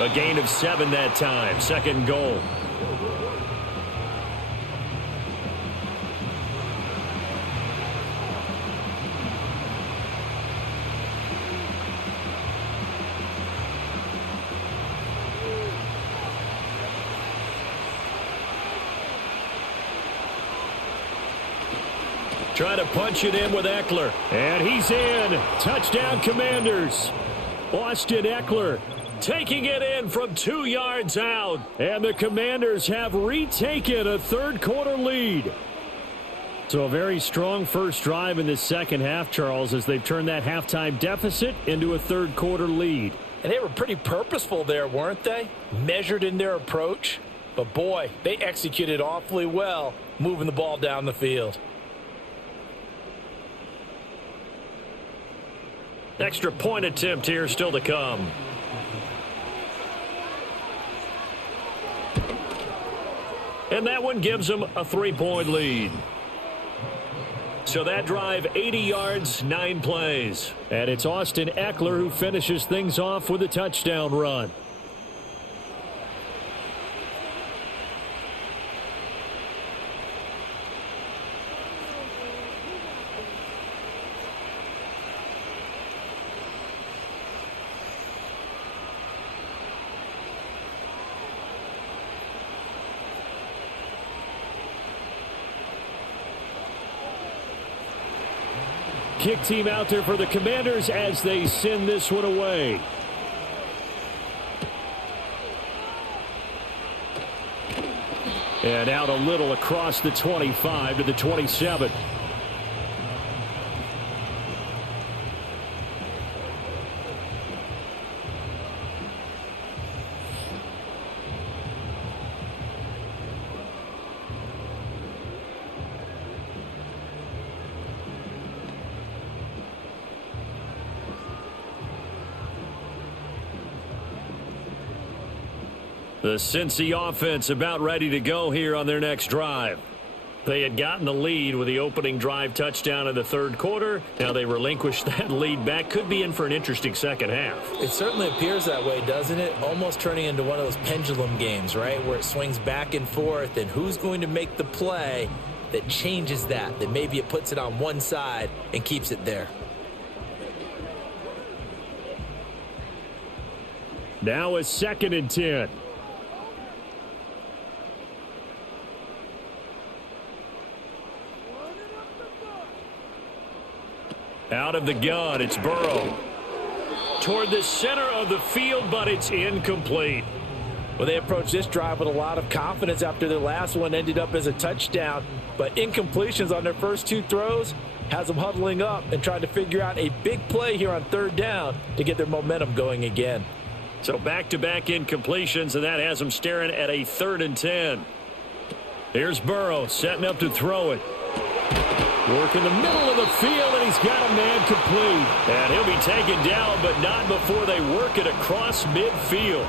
A gain of 7 that time. 2nd goal. Trying to punch it in with Eckler. And he's in. Touchdown, Commanders. Austin Eckler taking it in from 2 yards out. And the Commanders have retaken a 3rd quarter lead. So a very strong first drive in the second half, Charles, as they've turned that halftime deficit into a 3rd quarter lead. And they were pretty purposeful there, weren't they? Measured in their approach. But boy, they executed awfully well, moving the ball down the field. Extra point attempt here still to come. And that one gives them a 3-point lead. So that drive, 80 yards, 9 plays. And it's Austin Eckler who finishes things off with a touchdown run. Kick team out there for the Commanders as they send this one away. And out a little across the 25 to the 27. The Cincy offense about ready to go here on their next drive. They had gotten the lead with the opening drive touchdown in the third quarter. Now they relinquished that lead back. Could be in for an interesting second half. It certainly appears that way, doesn't it? Almost turning into one of those pendulum games, right, where it swings back and forth, and who's going to make the play that changes that maybe it puts it on one side and keeps it there. Now a 2nd and 10. Out of the gun, it's Burrow. Toward the center of the field, but it's incomplete. Well, they approached this drive with a lot of confidence after their last one ended up as a touchdown. But incompletions on their first 2 throws has them huddling up and trying to figure out a big play here on 3rd down to get their momentum going again. So back-to-back incompletions, and that has them staring at a 3rd and 10. Here's Burrow setting up to throw it. Work in the middle of the field, and he's got a man complete. And he'll be taken down, but not before they work it across midfield.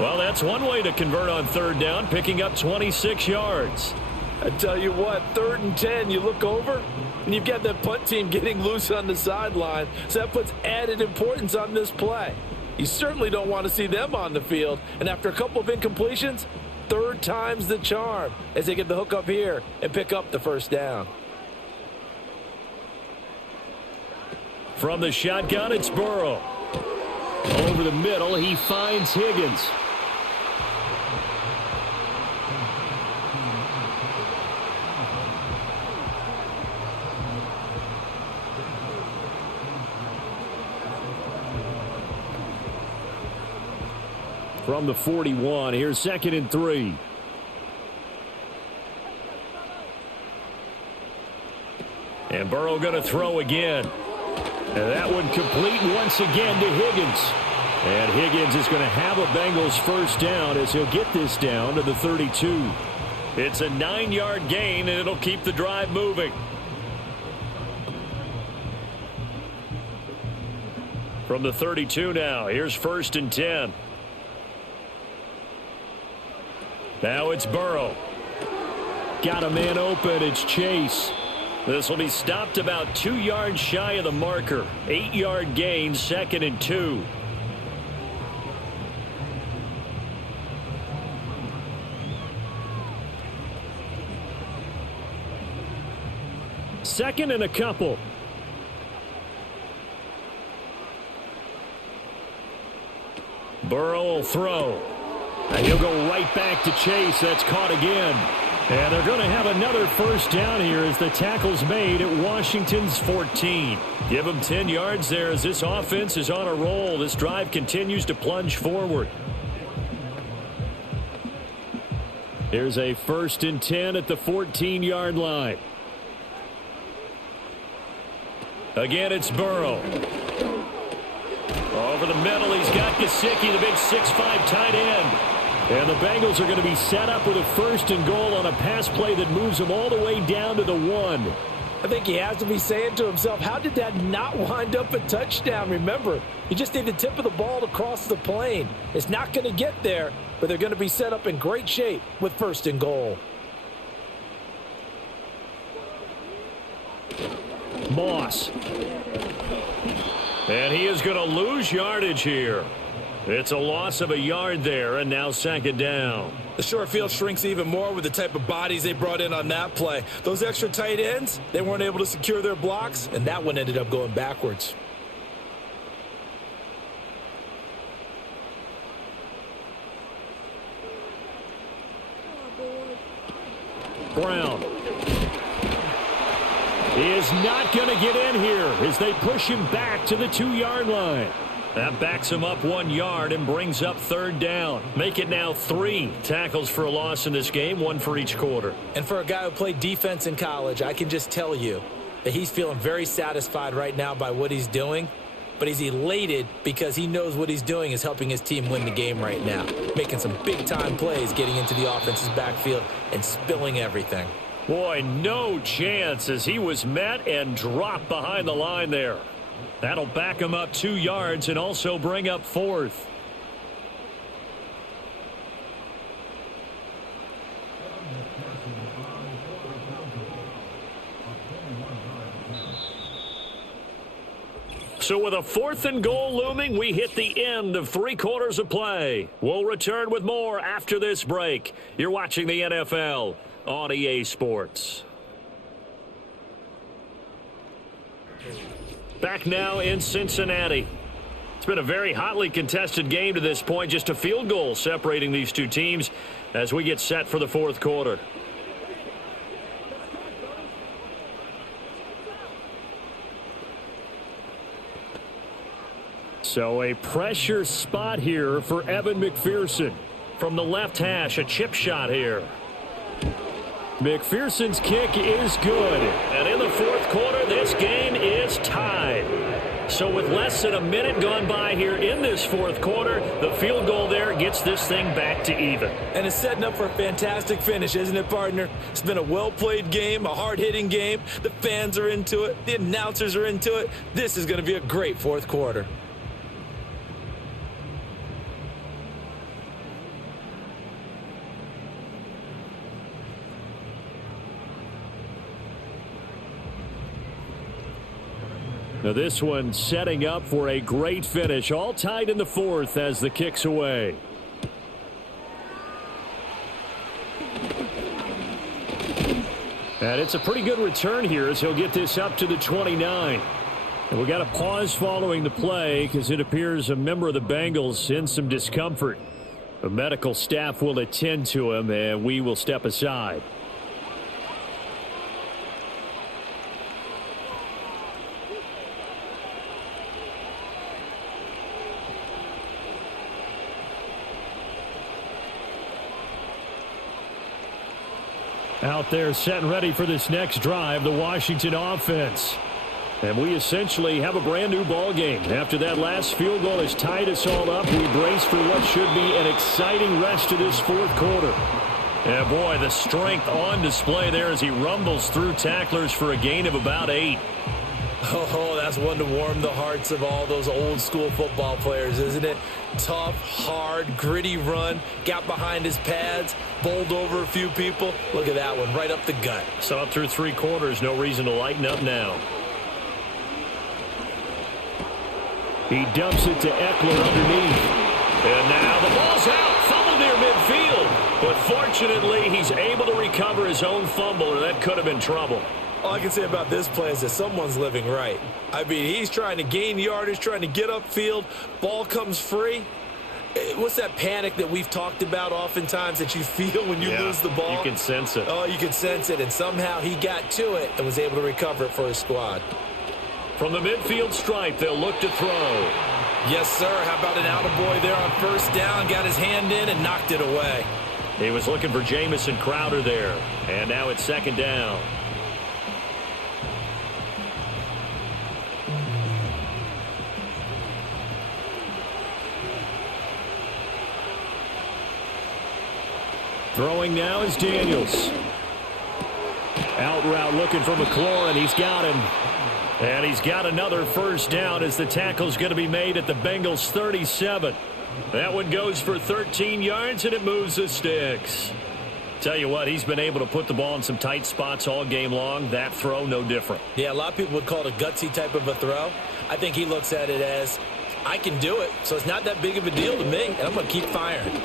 Well, that's one way to convert on 3rd down, picking up 26 yards. I tell you what, 3rd and 10, you look over, and you've got that punt team getting loose on the sideline, so that puts added importance on this play. You certainly don't want to see them on the field, and after a couple of incompletions, 3rd time's the charm as they get the hook up here and pick up the 1st down. From the shotgun, it's Burrow. Over the middle, he finds Higgins. From the 41, here's 2nd and 3. And Burrow going to throw again. And that one complete once again to Higgins. And Higgins is going to have a Bengals 1st down as he'll get this down to the 32. It's a 9-yard gain, and it'll keep the drive moving. From the 32 now, here's 1st and 10. Now it's Burrow. Got a man open. It's Chase. This will be stopped about 2 yards shy of the marker. 8-yard gain, 2nd and 2. Second and a couple. Burrow will throw. And he'll go right back to Chase. That's caught again. And they're going to have another 1st down here as the tackle's made at Washington's 14. Give them 10 yards there as this offense is on a roll. This drive continues to plunge forward. Here's a 1st and 10 at the 14-yard line. Again, it's Burrow. Over the middle, he's got Gesicki, the big 6'5" tight end. And the Bengals are going to be set up with a 1st and goal on a pass play that moves them all the way down to the 1. I think he has to be saying to himself, how did that not wind up a touchdown? Remember, you just need the tip of the ball to cross the plane. It's not going to get there, but they're going to be set up in great shape with 1st and goal. Moss. And he is going to lose yardage here. It's a loss of a yard there, and now 2nd down. The short field shrinks even more with the type of bodies they brought in on that play. Those extra tight ends, they weren't able to secure their blocks, and that one ended up going backwards. Brown. He is not going to get in here as they push him back to the 2-yard line. That backs him up 1 yard and brings up 3rd down. Make it now 3 tackles for a loss in this game, 1 for each quarter. And for a guy who played defense in college, I can just tell you that he's feeling very satisfied right now by what he's doing. But he's elated because he knows what he's doing is helping his team win the game right now. Making some big-time plays, getting into the offense's backfield and spilling everything. Boy, no chance as he was met and dropped behind the line there. That'll back him up 2 yards and also bring up 4th. So with a 4th and goal looming, we hit the end of 3 quarters of play. We'll return with more after this break. You're watching the NFL on EA Sports. Back now in Cincinnati. It's been a very hotly contested game to this point. Just a field goal separating these two teams as we get set for the 4th quarter. So a pressure spot here for Evan McPherson. From the left hash, a chip shot here. McPherson's kick is good. And in the 4th quarter, this game is tied. So with less than a minute gone by here in this 4th quarter, the field goal there gets this thing back to even. And it's setting up for a fantastic finish, isn't it, partner? It's been a well-played game, a hard-hitting game. The fans are into it. The announcers are into it. This is going to be a great 4th quarter. Now this one setting up for a great finish. All tied in the 4th as the kick's away. And it's a pretty good return here as he'll get this up to the 29. And we got a pause following the play because it appears a member of the Bengals in some discomfort. The medical staff will attend to him and we will step aside. Out there set and ready for this next drive, the Washington offense. And we essentially have a brand new ball game. After that last field goal has tied us all up, we brace for what should be an exciting rest to this 4th quarter. And boy, the strength on display there as he rumbles through tacklers for a gain of about 8. Oh, that's one to warm the hearts of all those old school football players, isn't it? Tough, hard, gritty run, got behind his pads, bowled over a few people. Look at that one, right up the gut. So up through 3 quarters, no reason to lighten up now. He dumps it to Eckler underneath. And now the ball's out, fumble near midfield. But fortunately, he's able to recover his own fumble, or that could have been trouble. All I can say about this play is that someone's living right. I mean, he's trying to gain yardage, trying to get upfield. Ball comes free. What's that panic that we've talked about oftentimes that you feel when you lose the ball? You can sense it. Oh, you can sense it. And somehow he got to it and was able to recover it for his squad. From the midfield stripe, they'll look to throw. Yes, sir. How about an attaboy there on 1st down? Got his hand in and knocked it away. He was looking for Jamison Crowder there. And now it's 2nd down. Throwing now is Daniels. Out route looking for McLaurin. He's got him. And he's got another 1st down as the tackle's going to be made at the Bengals 37. That one goes for 13 yards and it moves the sticks. Tell you what, he's been able to put the ball in some tight spots all game long. That throw, no different. Yeah, a lot of people would call it a gutsy type of a throw. I think he looks at it as, I can do it, so it's not that big of a deal to me, and I'm going to keep firing.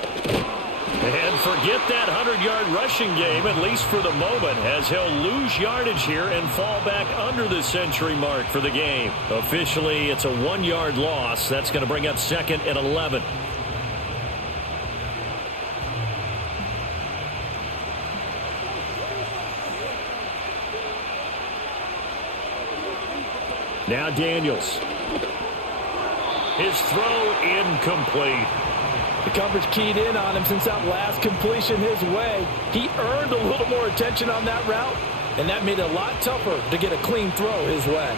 And forget that 100-yard rushing game, at least for the moment, as he'll lose yardage here and fall back under the century mark for the game. Officially, it's a 1-yard loss. That's going to bring up 2nd and 11. Now Daniels. His throw incomplete. The coverage keyed in on him since that last completion his way. He earned a little more attention on that route, and that made it a lot tougher to get a clean throw his way.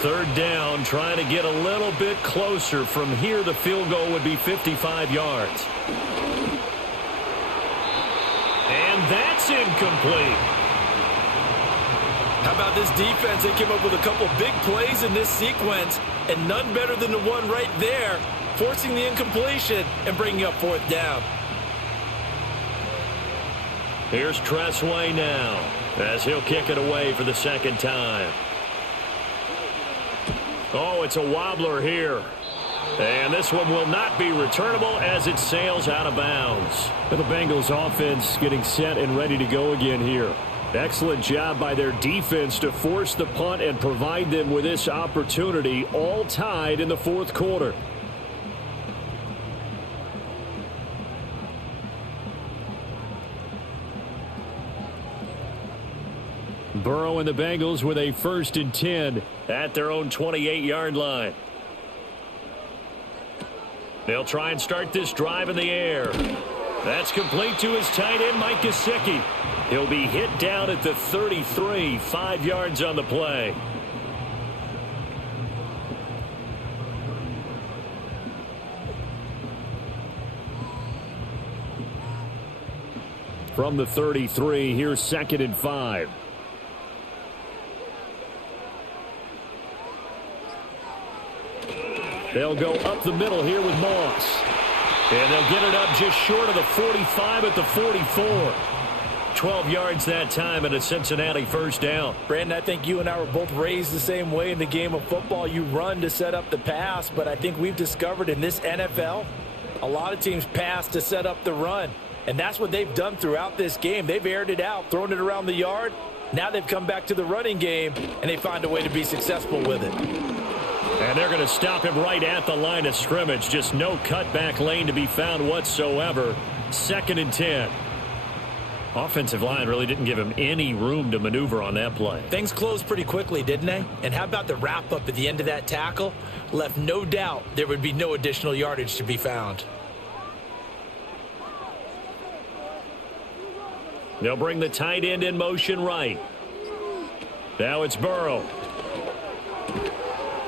3rd down, trying to get a little bit closer. From here, the field goal would be 55 yards. And that's incomplete. How about this defense? They came up with a couple big plays in this sequence, and none better than the one right there, forcing the incompletion and bringing up 4th down. Here's Tressway now as he'll kick it away for the second time. Oh, it's a wobbler here. And this one will not be returnable as it sails out of bounds. The Bengals offense getting set and ready to go again here. Excellent job by their defense to force the punt and provide them with this opportunity, all tied in the fourth quarter. Burrow and the Bengals with a 1st and 10 at their own 28-yard line. They'll try and start this drive in the air. That's complete to his tight end, Mike Gesicki. He'll be hit down at the 33, 5 yards on the play. From the 33, here's 2nd and 5. They'll go up the middle here with Moss. And they'll get it up just short of the 45 at the 44. 12 yards that time and a Cincinnati 1st down. Brandon, I think you and I were both raised the same way in the game of football. You run to set up the pass, but I think we've discovered in this NFL, a lot of teams pass to set up the run. And that's what they've done throughout this game. They've aired it out, thrown it around the yard. Now they've come back to the running game, and they find a way to be successful with it. And they're going to stop him right at the line of scrimmage. Just no cutback lane to be found whatsoever. 2nd and 10. Offensive line really didn't give him any room to maneuver on that play. Things closed pretty quickly, didn't they? And how about the wrap-up at the end of that tackle? Left no doubt there would be no additional yardage to be found. They'll bring the tight end in motion right. Now it's Burrow.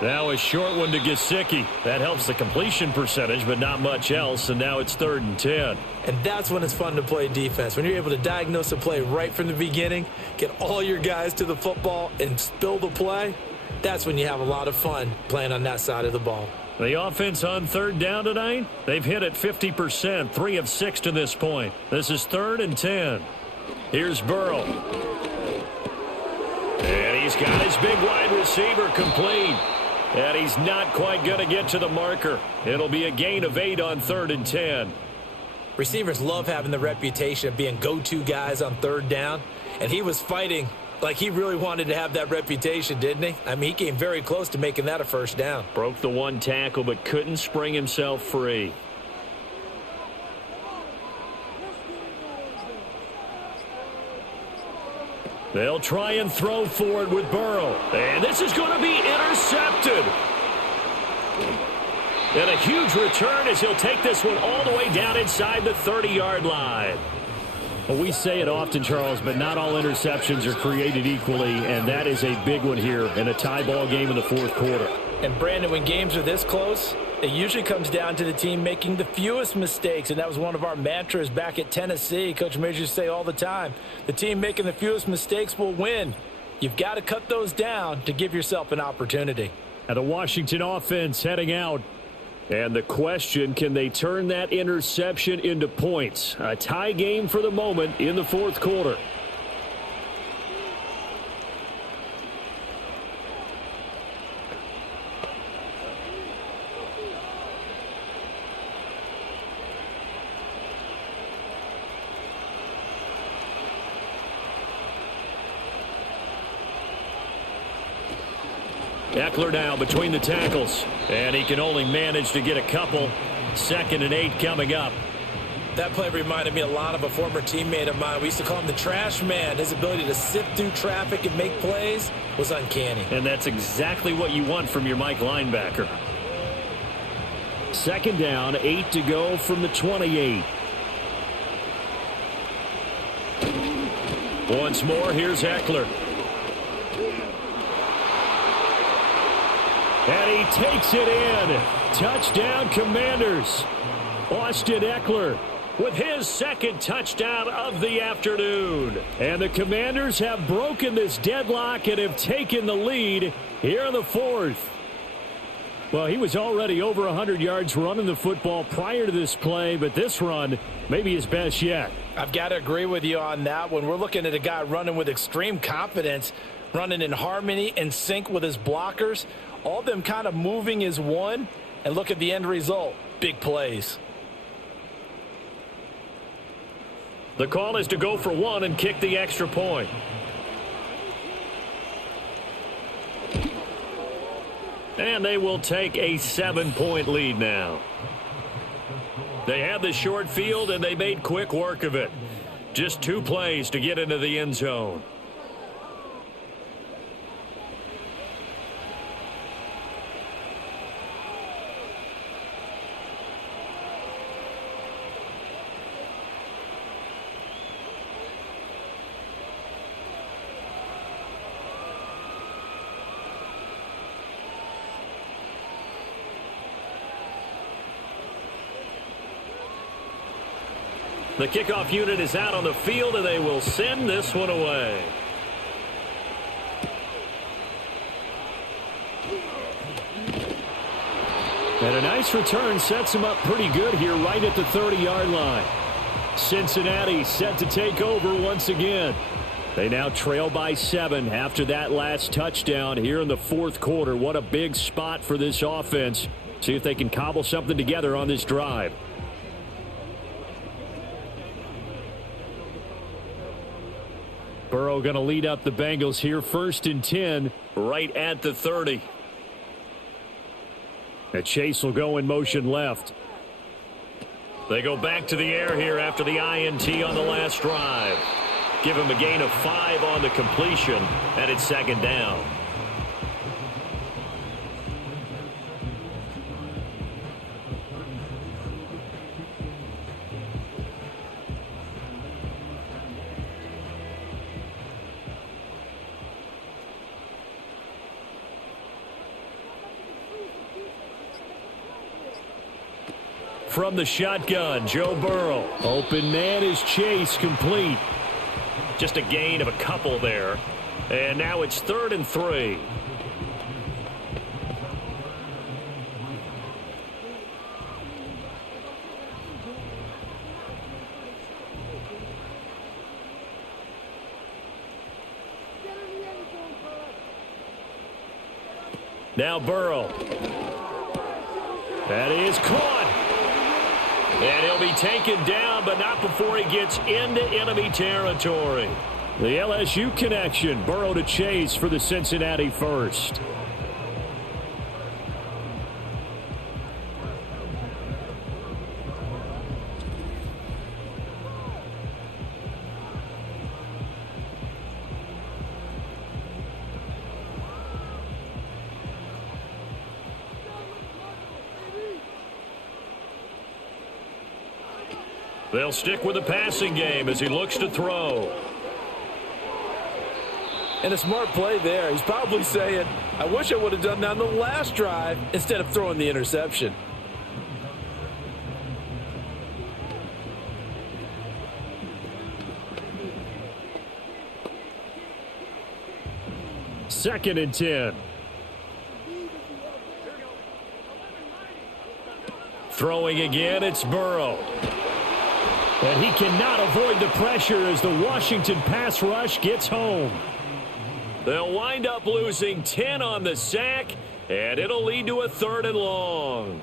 Now a short one to Gesicki. That helps the completion percentage, but not much else, and now it's 3rd and 10. And that's when it's fun to play defense. When you're able to diagnose a play right from the beginning, get all your guys to the football, and spill the play, that's when you have a lot of fun playing on that side of the ball. The offense on 3rd down tonight, they've hit it 50%, 3 of 6 to this point. This is 3rd and 10. Here's Burrow. And he's got his big wide receiver complete. And he's not quite going to get to the marker. It'll be a gain of 8 on 3rd and 10. Receivers love having the reputation of being go-to guys on 3rd down. And he was fighting like he really wanted to have that reputation, didn't he? I mean, he came very close to making that a 1st down. Broke the one tackle but couldn't spring himself free. They'll try and throw for it with Burrow. And this is going to be intercepted. And a huge return as he'll take this one all the way down inside the 30-yard line. Well, we say it often, Charles, but not all interceptions are created equally, and that is a big one here in a tie ball game in the 4th quarter. And, Brandon, when games are this close, it usually comes down to the team making the fewest mistakes, and that was one of our mantras back at Tennessee. Coach Majors used to say all the time, the team making the fewest mistakes will win. You've got to cut those down to give yourself an opportunity. And the Washington offense heading out. And the question, can they turn that interception into points? A tie game for the moment in the 4th quarter. Eckler now between the tackles, and he can only manage to get a couple. 2nd and 8 coming up. That play reminded me a lot of a former teammate of mine. We used to call him the trash man. His ability to sift through traffic and make plays was uncanny. And that's exactly what you want from your Mike linebacker. 2nd down, 8 to go from the 28. Once more, here's Eckler. And he takes it in. Touchdown, Commanders. Austin Eckler with his 2nd touchdown of the afternoon. And the Commanders have broken this deadlock and have taken the lead here in the 4th. Well, he was already over 100 yards running the football prior to this play, but this run may be his best yet. I've got to agree with you on that one. We're looking at a guy running with extreme confidence, running in harmony and sync with his blockers, all of them kind of moving as one, and look at the end result. Big plays. The call is to go for one and kick the extra point. And they will take a 7-point lead now. They had the short field, and they made quick work of it. Just 2 plays to get into the end zone. The kickoff unit is out on the field, and they will send this one away. And a nice return sets him up pretty good here right at the 30-yard line. Cincinnati set to take over once again. They now trail by 7 after that last touchdown here in the fourth quarter. What a big spot for this offense. See if they can cobble something together on this drive. Burrow going to lead up the Bengals here, 1st and 10, right at the 30. And Chase will go in motion left. They go back to the air here after the INT on the last drive. Give him a gain of 5 on the completion, and it's 2nd down. From the shotgun, Joe Burrow. Open man is Chase, complete. Just a gain of a couple there. And now it's 3rd and 3. Now Burrow. That is caught. And he'll be taken down, but not before he gets into enemy territory. The LSU connection, Burrow to Chase for the Cincinnati first. They'll stick with the passing game as he looks to throw. And a smart play there. He's probably saying, I wish I would have done that on the last drive instead of throwing the interception. Second and 10. Throwing again, it's Burrow. And he cannot avoid the pressure as the Washington pass rush gets home. They'll wind up losing 10 on the sack, and it'll lead to a 3rd and long.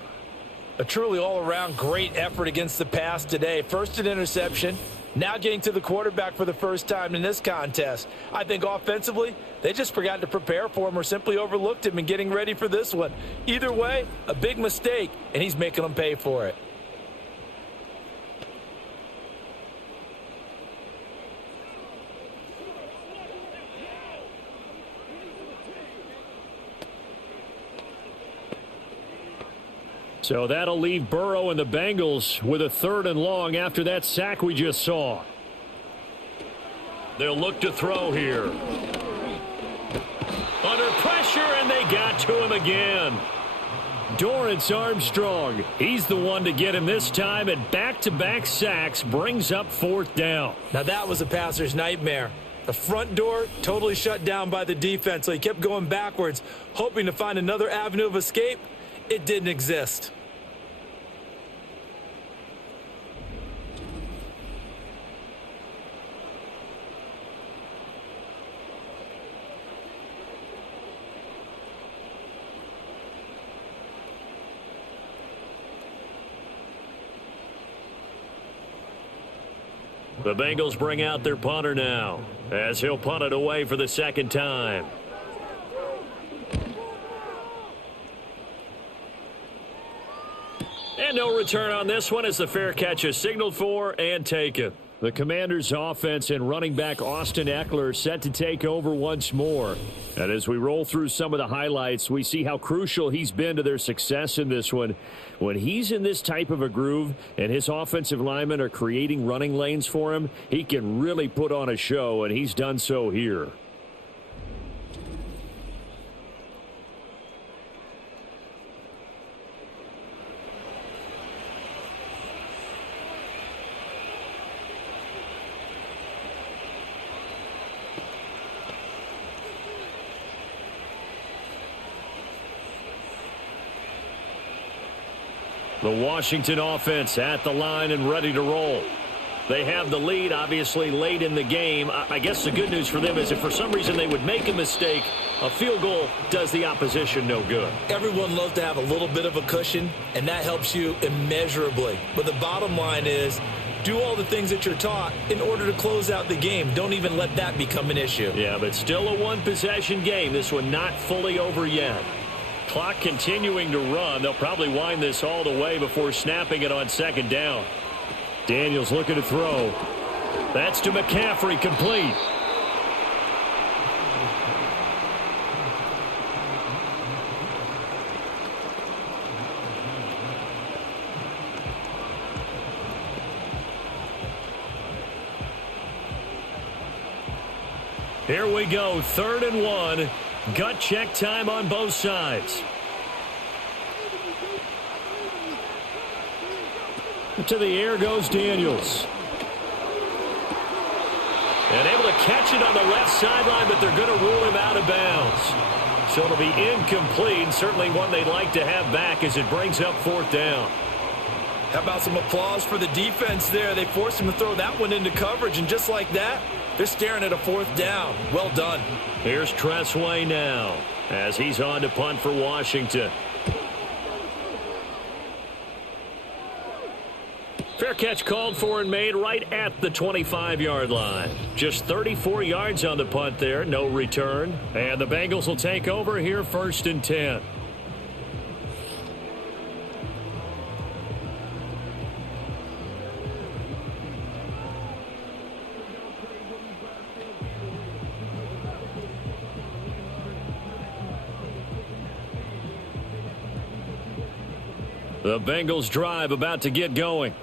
A truly all-around great effort against the pass today. First an interception, now getting to the quarterback for the first time in this contest. I think offensively, they just forgot to prepare for him or simply overlooked him in getting ready for this one. Either way, a big mistake, and he's making them pay for it. So that'll leave Burrow and the Bengals with a 3rd and long after that sack we just saw. They'll look to throw here. Under pressure, and they got to him again. Dorrance Armstrong, he's the one to get him this time, and back-to-back sacks brings up 4th down. Now that was a passer's nightmare. The front door totally shut down by the defense, so he kept going backwards, hoping to find another avenue of escape. It didn't exist. The Bengals bring out their punter now, as he'll punt it away for the second time. And no return on this one as the fair catch is signaled for and taken. The Commanders' offense and running back Austin Eckler set to take over once more. And as we roll through some of the highlights, we see how crucial he's been to their success in this one. When he's in this type of a groove and his offensive linemen are creating running lanes for him, he can really put on a show, and he's done so here. The Washington offense at the line and ready to roll. They have the lead, obviously, late in the game. I guess the good news for them is if for some reason they would make a mistake, a field goal does the opposition no good. Everyone loves to have a little bit of a cushion, and that helps you immeasurably. But the bottom line is, do all the things that you're taught in order to close out the game. Don't even let that become an issue. Yeah, but still a one-possession game. This one not fully over yet. Clock continuing to run. They'll probably wind this all the way before snapping it on second down. Daniels looking to throw. That's to McCaffrey, complete. Here we go, 3rd and 1. Gut check time on both sides. To the air goes Daniels. And able to catch it on the left sideline, but they're going to rule him out of bounds. So it'll be incomplete, certainly one they'd like to have back as it brings up 4th down. How about some applause for the defense there? They forced him to throw that one into coverage, and just like that, they're staring at a 4th down. Well done. Here's Tressway now as he's on to punt for Washington. Fair catch called for and made right at the 25-yard line. Just 34 yards on the punt there, no return. And the Bengals will take over here 1st and 10. The Bengals drive about to get going.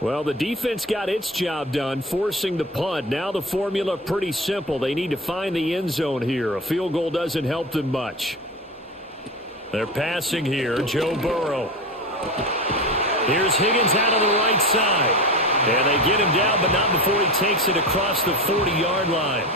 Well, the defense got its job done, forcing the punt. Now the formula pretty simple. They need to find the end zone here. A field goal doesn't help them much. They're passing here. Joe Burrow. Here's Higgins out on the right side. And they get him down, but not before he takes it across the 40-yard line.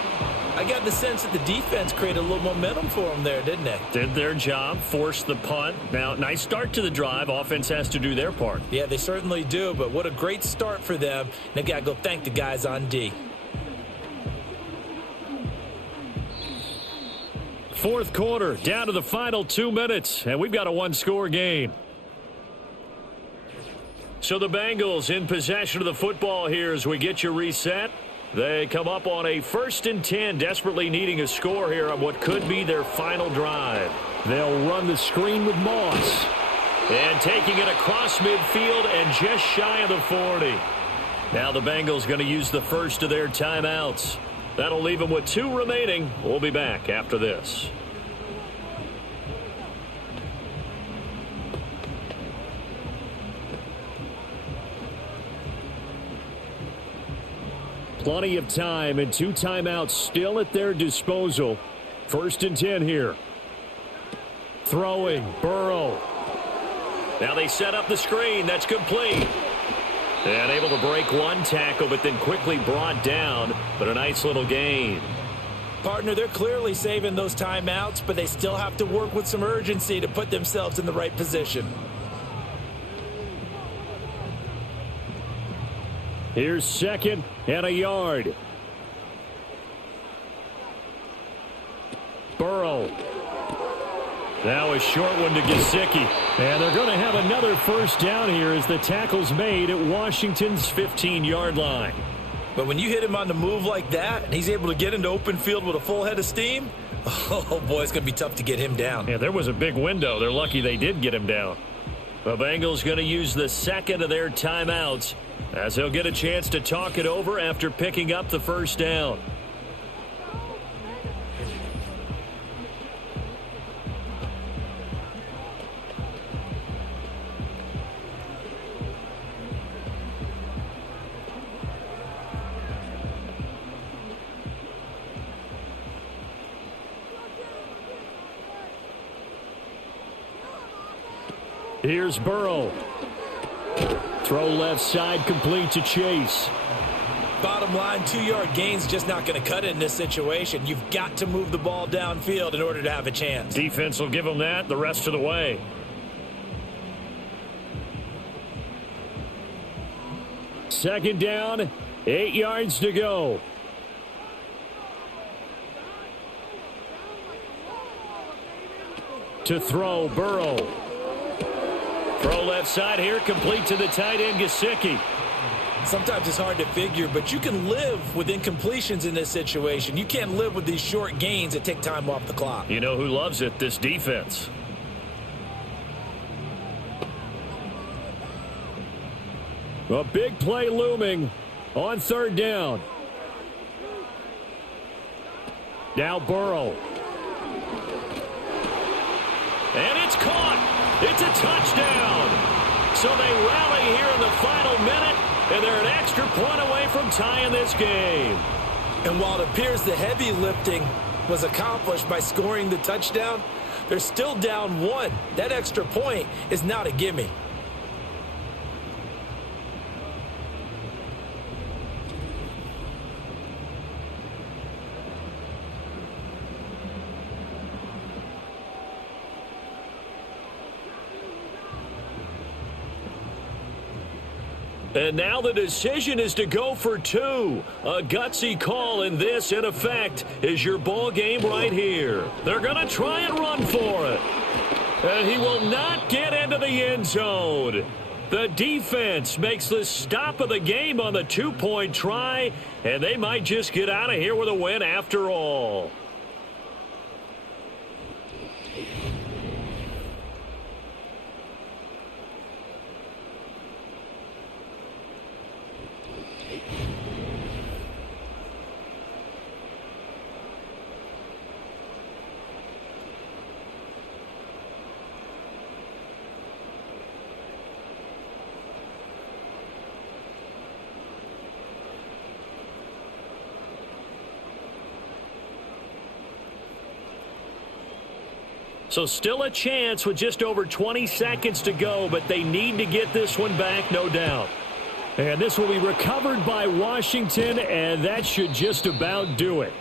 I got the sense that the defense created a little momentum for them there, didn't they? Did their job, forced the punt. Now, nice start to the drive. Offense has to do their part. Yeah, they certainly do, but what a great start for them. They've got to go thank the guys on D. 4th quarter, down to the final 2 minutes, and we've got a one-score game. So the Bengals in possession of the football here as we get you reset. They come up on a 1st and 10, desperately needing a score here on what could be their final drive. They'll run the screen with Moss. And taking it across midfield and just shy of the 40. Now the Bengals going to use the first of their timeouts. That'll leave them with 2 remaining. We'll be back after this. Plenty of time and 2 timeouts still at their disposal. 1st and 10 here. Throwing, Burrow. Now they set up the screen. That's complete. And able to break one tackle, but then quickly brought down. But a nice little gain. Partner, they're clearly saving those timeouts, but they still have to work with some urgency to put themselves in the right position. Here's 2nd and a yard. Burrow. Now a short one to Gesicki. And they're going to have another 1st down here as the tackle's made at Washington's 15-yard line. But when you hit him on the move like that, and he's able to get into open field with a full head of steam, oh, boy, it's going to be tough to get him down. Yeah, there was a big window. They're lucky they did get him down. The Bengals going to use the second of their timeouts as they'll get a chance to talk it over after picking up the first down. Here's Burrow. Throw left side, complete to Chase. Bottom line, 2-yard gain's just not going to cut it in this situation. You've got to move the ball downfield in order to have a chance. Defense will give them that the rest of the way. Second down, 8 yards to go. To throw, Burrow. Throw left side here, complete to the tight end, Gesicki. Sometimes it's hard to figure, but you can live with incompletions in this situation. You can't live with these short gains that take time off the clock. You know who loves it? This defense. A big play looming on third down. Now Burrow. And it's caught. It's a touchdown. So they rally here in the final minute, and they're an extra point away from tying this game. And while it appears the heavy lifting was accomplished by scoring the touchdown, they're still down 1. That extra point is not a gimme. And now the decision is to go for 2. A gutsy call, and this, in effect, is your ball game right here. They're going to try and run for it. And he will not get into the end zone. The defense makes the stop of the game on the 2-point try, and they might just get out of here with a win after all. So still a chance with just over 20 seconds to go, but they need to get this one back, no doubt. And this will be recovered by Washington, and that should just about do it.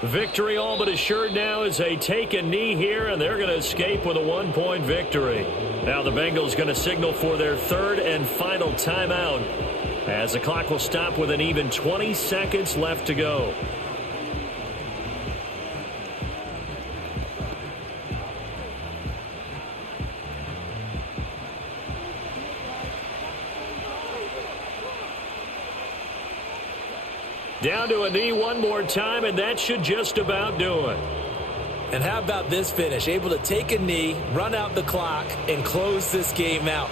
Victory all but assured now as they take a knee here, and they're going to escape with a 1-point victory. Now the Bengals going to signal for their third and final timeout as the clock will stop with an even 20 seconds left to go. Down to a knee one more time, and that should just about do it. And how about this finish? Able to take a knee, run out the clock, and close this game out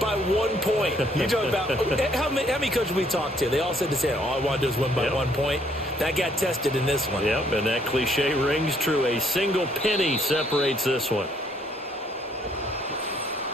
by 1 point. You talk about how many coaches we talked to? They all said the same. All I want to do is win by 1 point. That got tested in this one. Yep, and that cliche rings true. A single penny separates this one.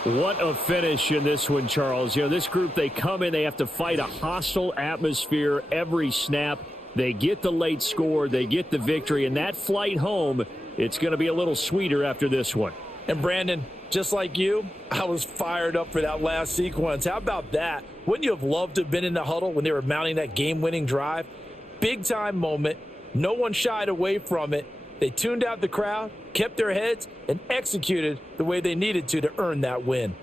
What a finish in this one, Charles. You know, this group, they come in, they have to fight a hostile atmosphere every snap. They get the late score, they get the victory, and that flight home, it's going to be a little sweeter after this one. And Brandon, just like you, I was fired up for that last sequence. How about that? Wouldn't you have loved to have been in the huddle when they were mounting that game-winning drive? Big-time moment. No one shied away from it. They tuned out the crowd, kept their heads, and executed the way they needed to earn that win.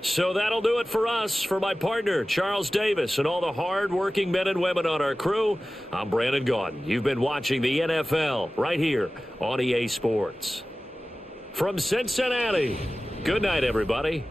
So that'll do it for us. For my partner, Charles Davis, and all the hard-working men and women on our crew, I'm Brandon Gaudin. You've been watching the NFL right here on EA Sports. From Cincinnati, good night, everybody.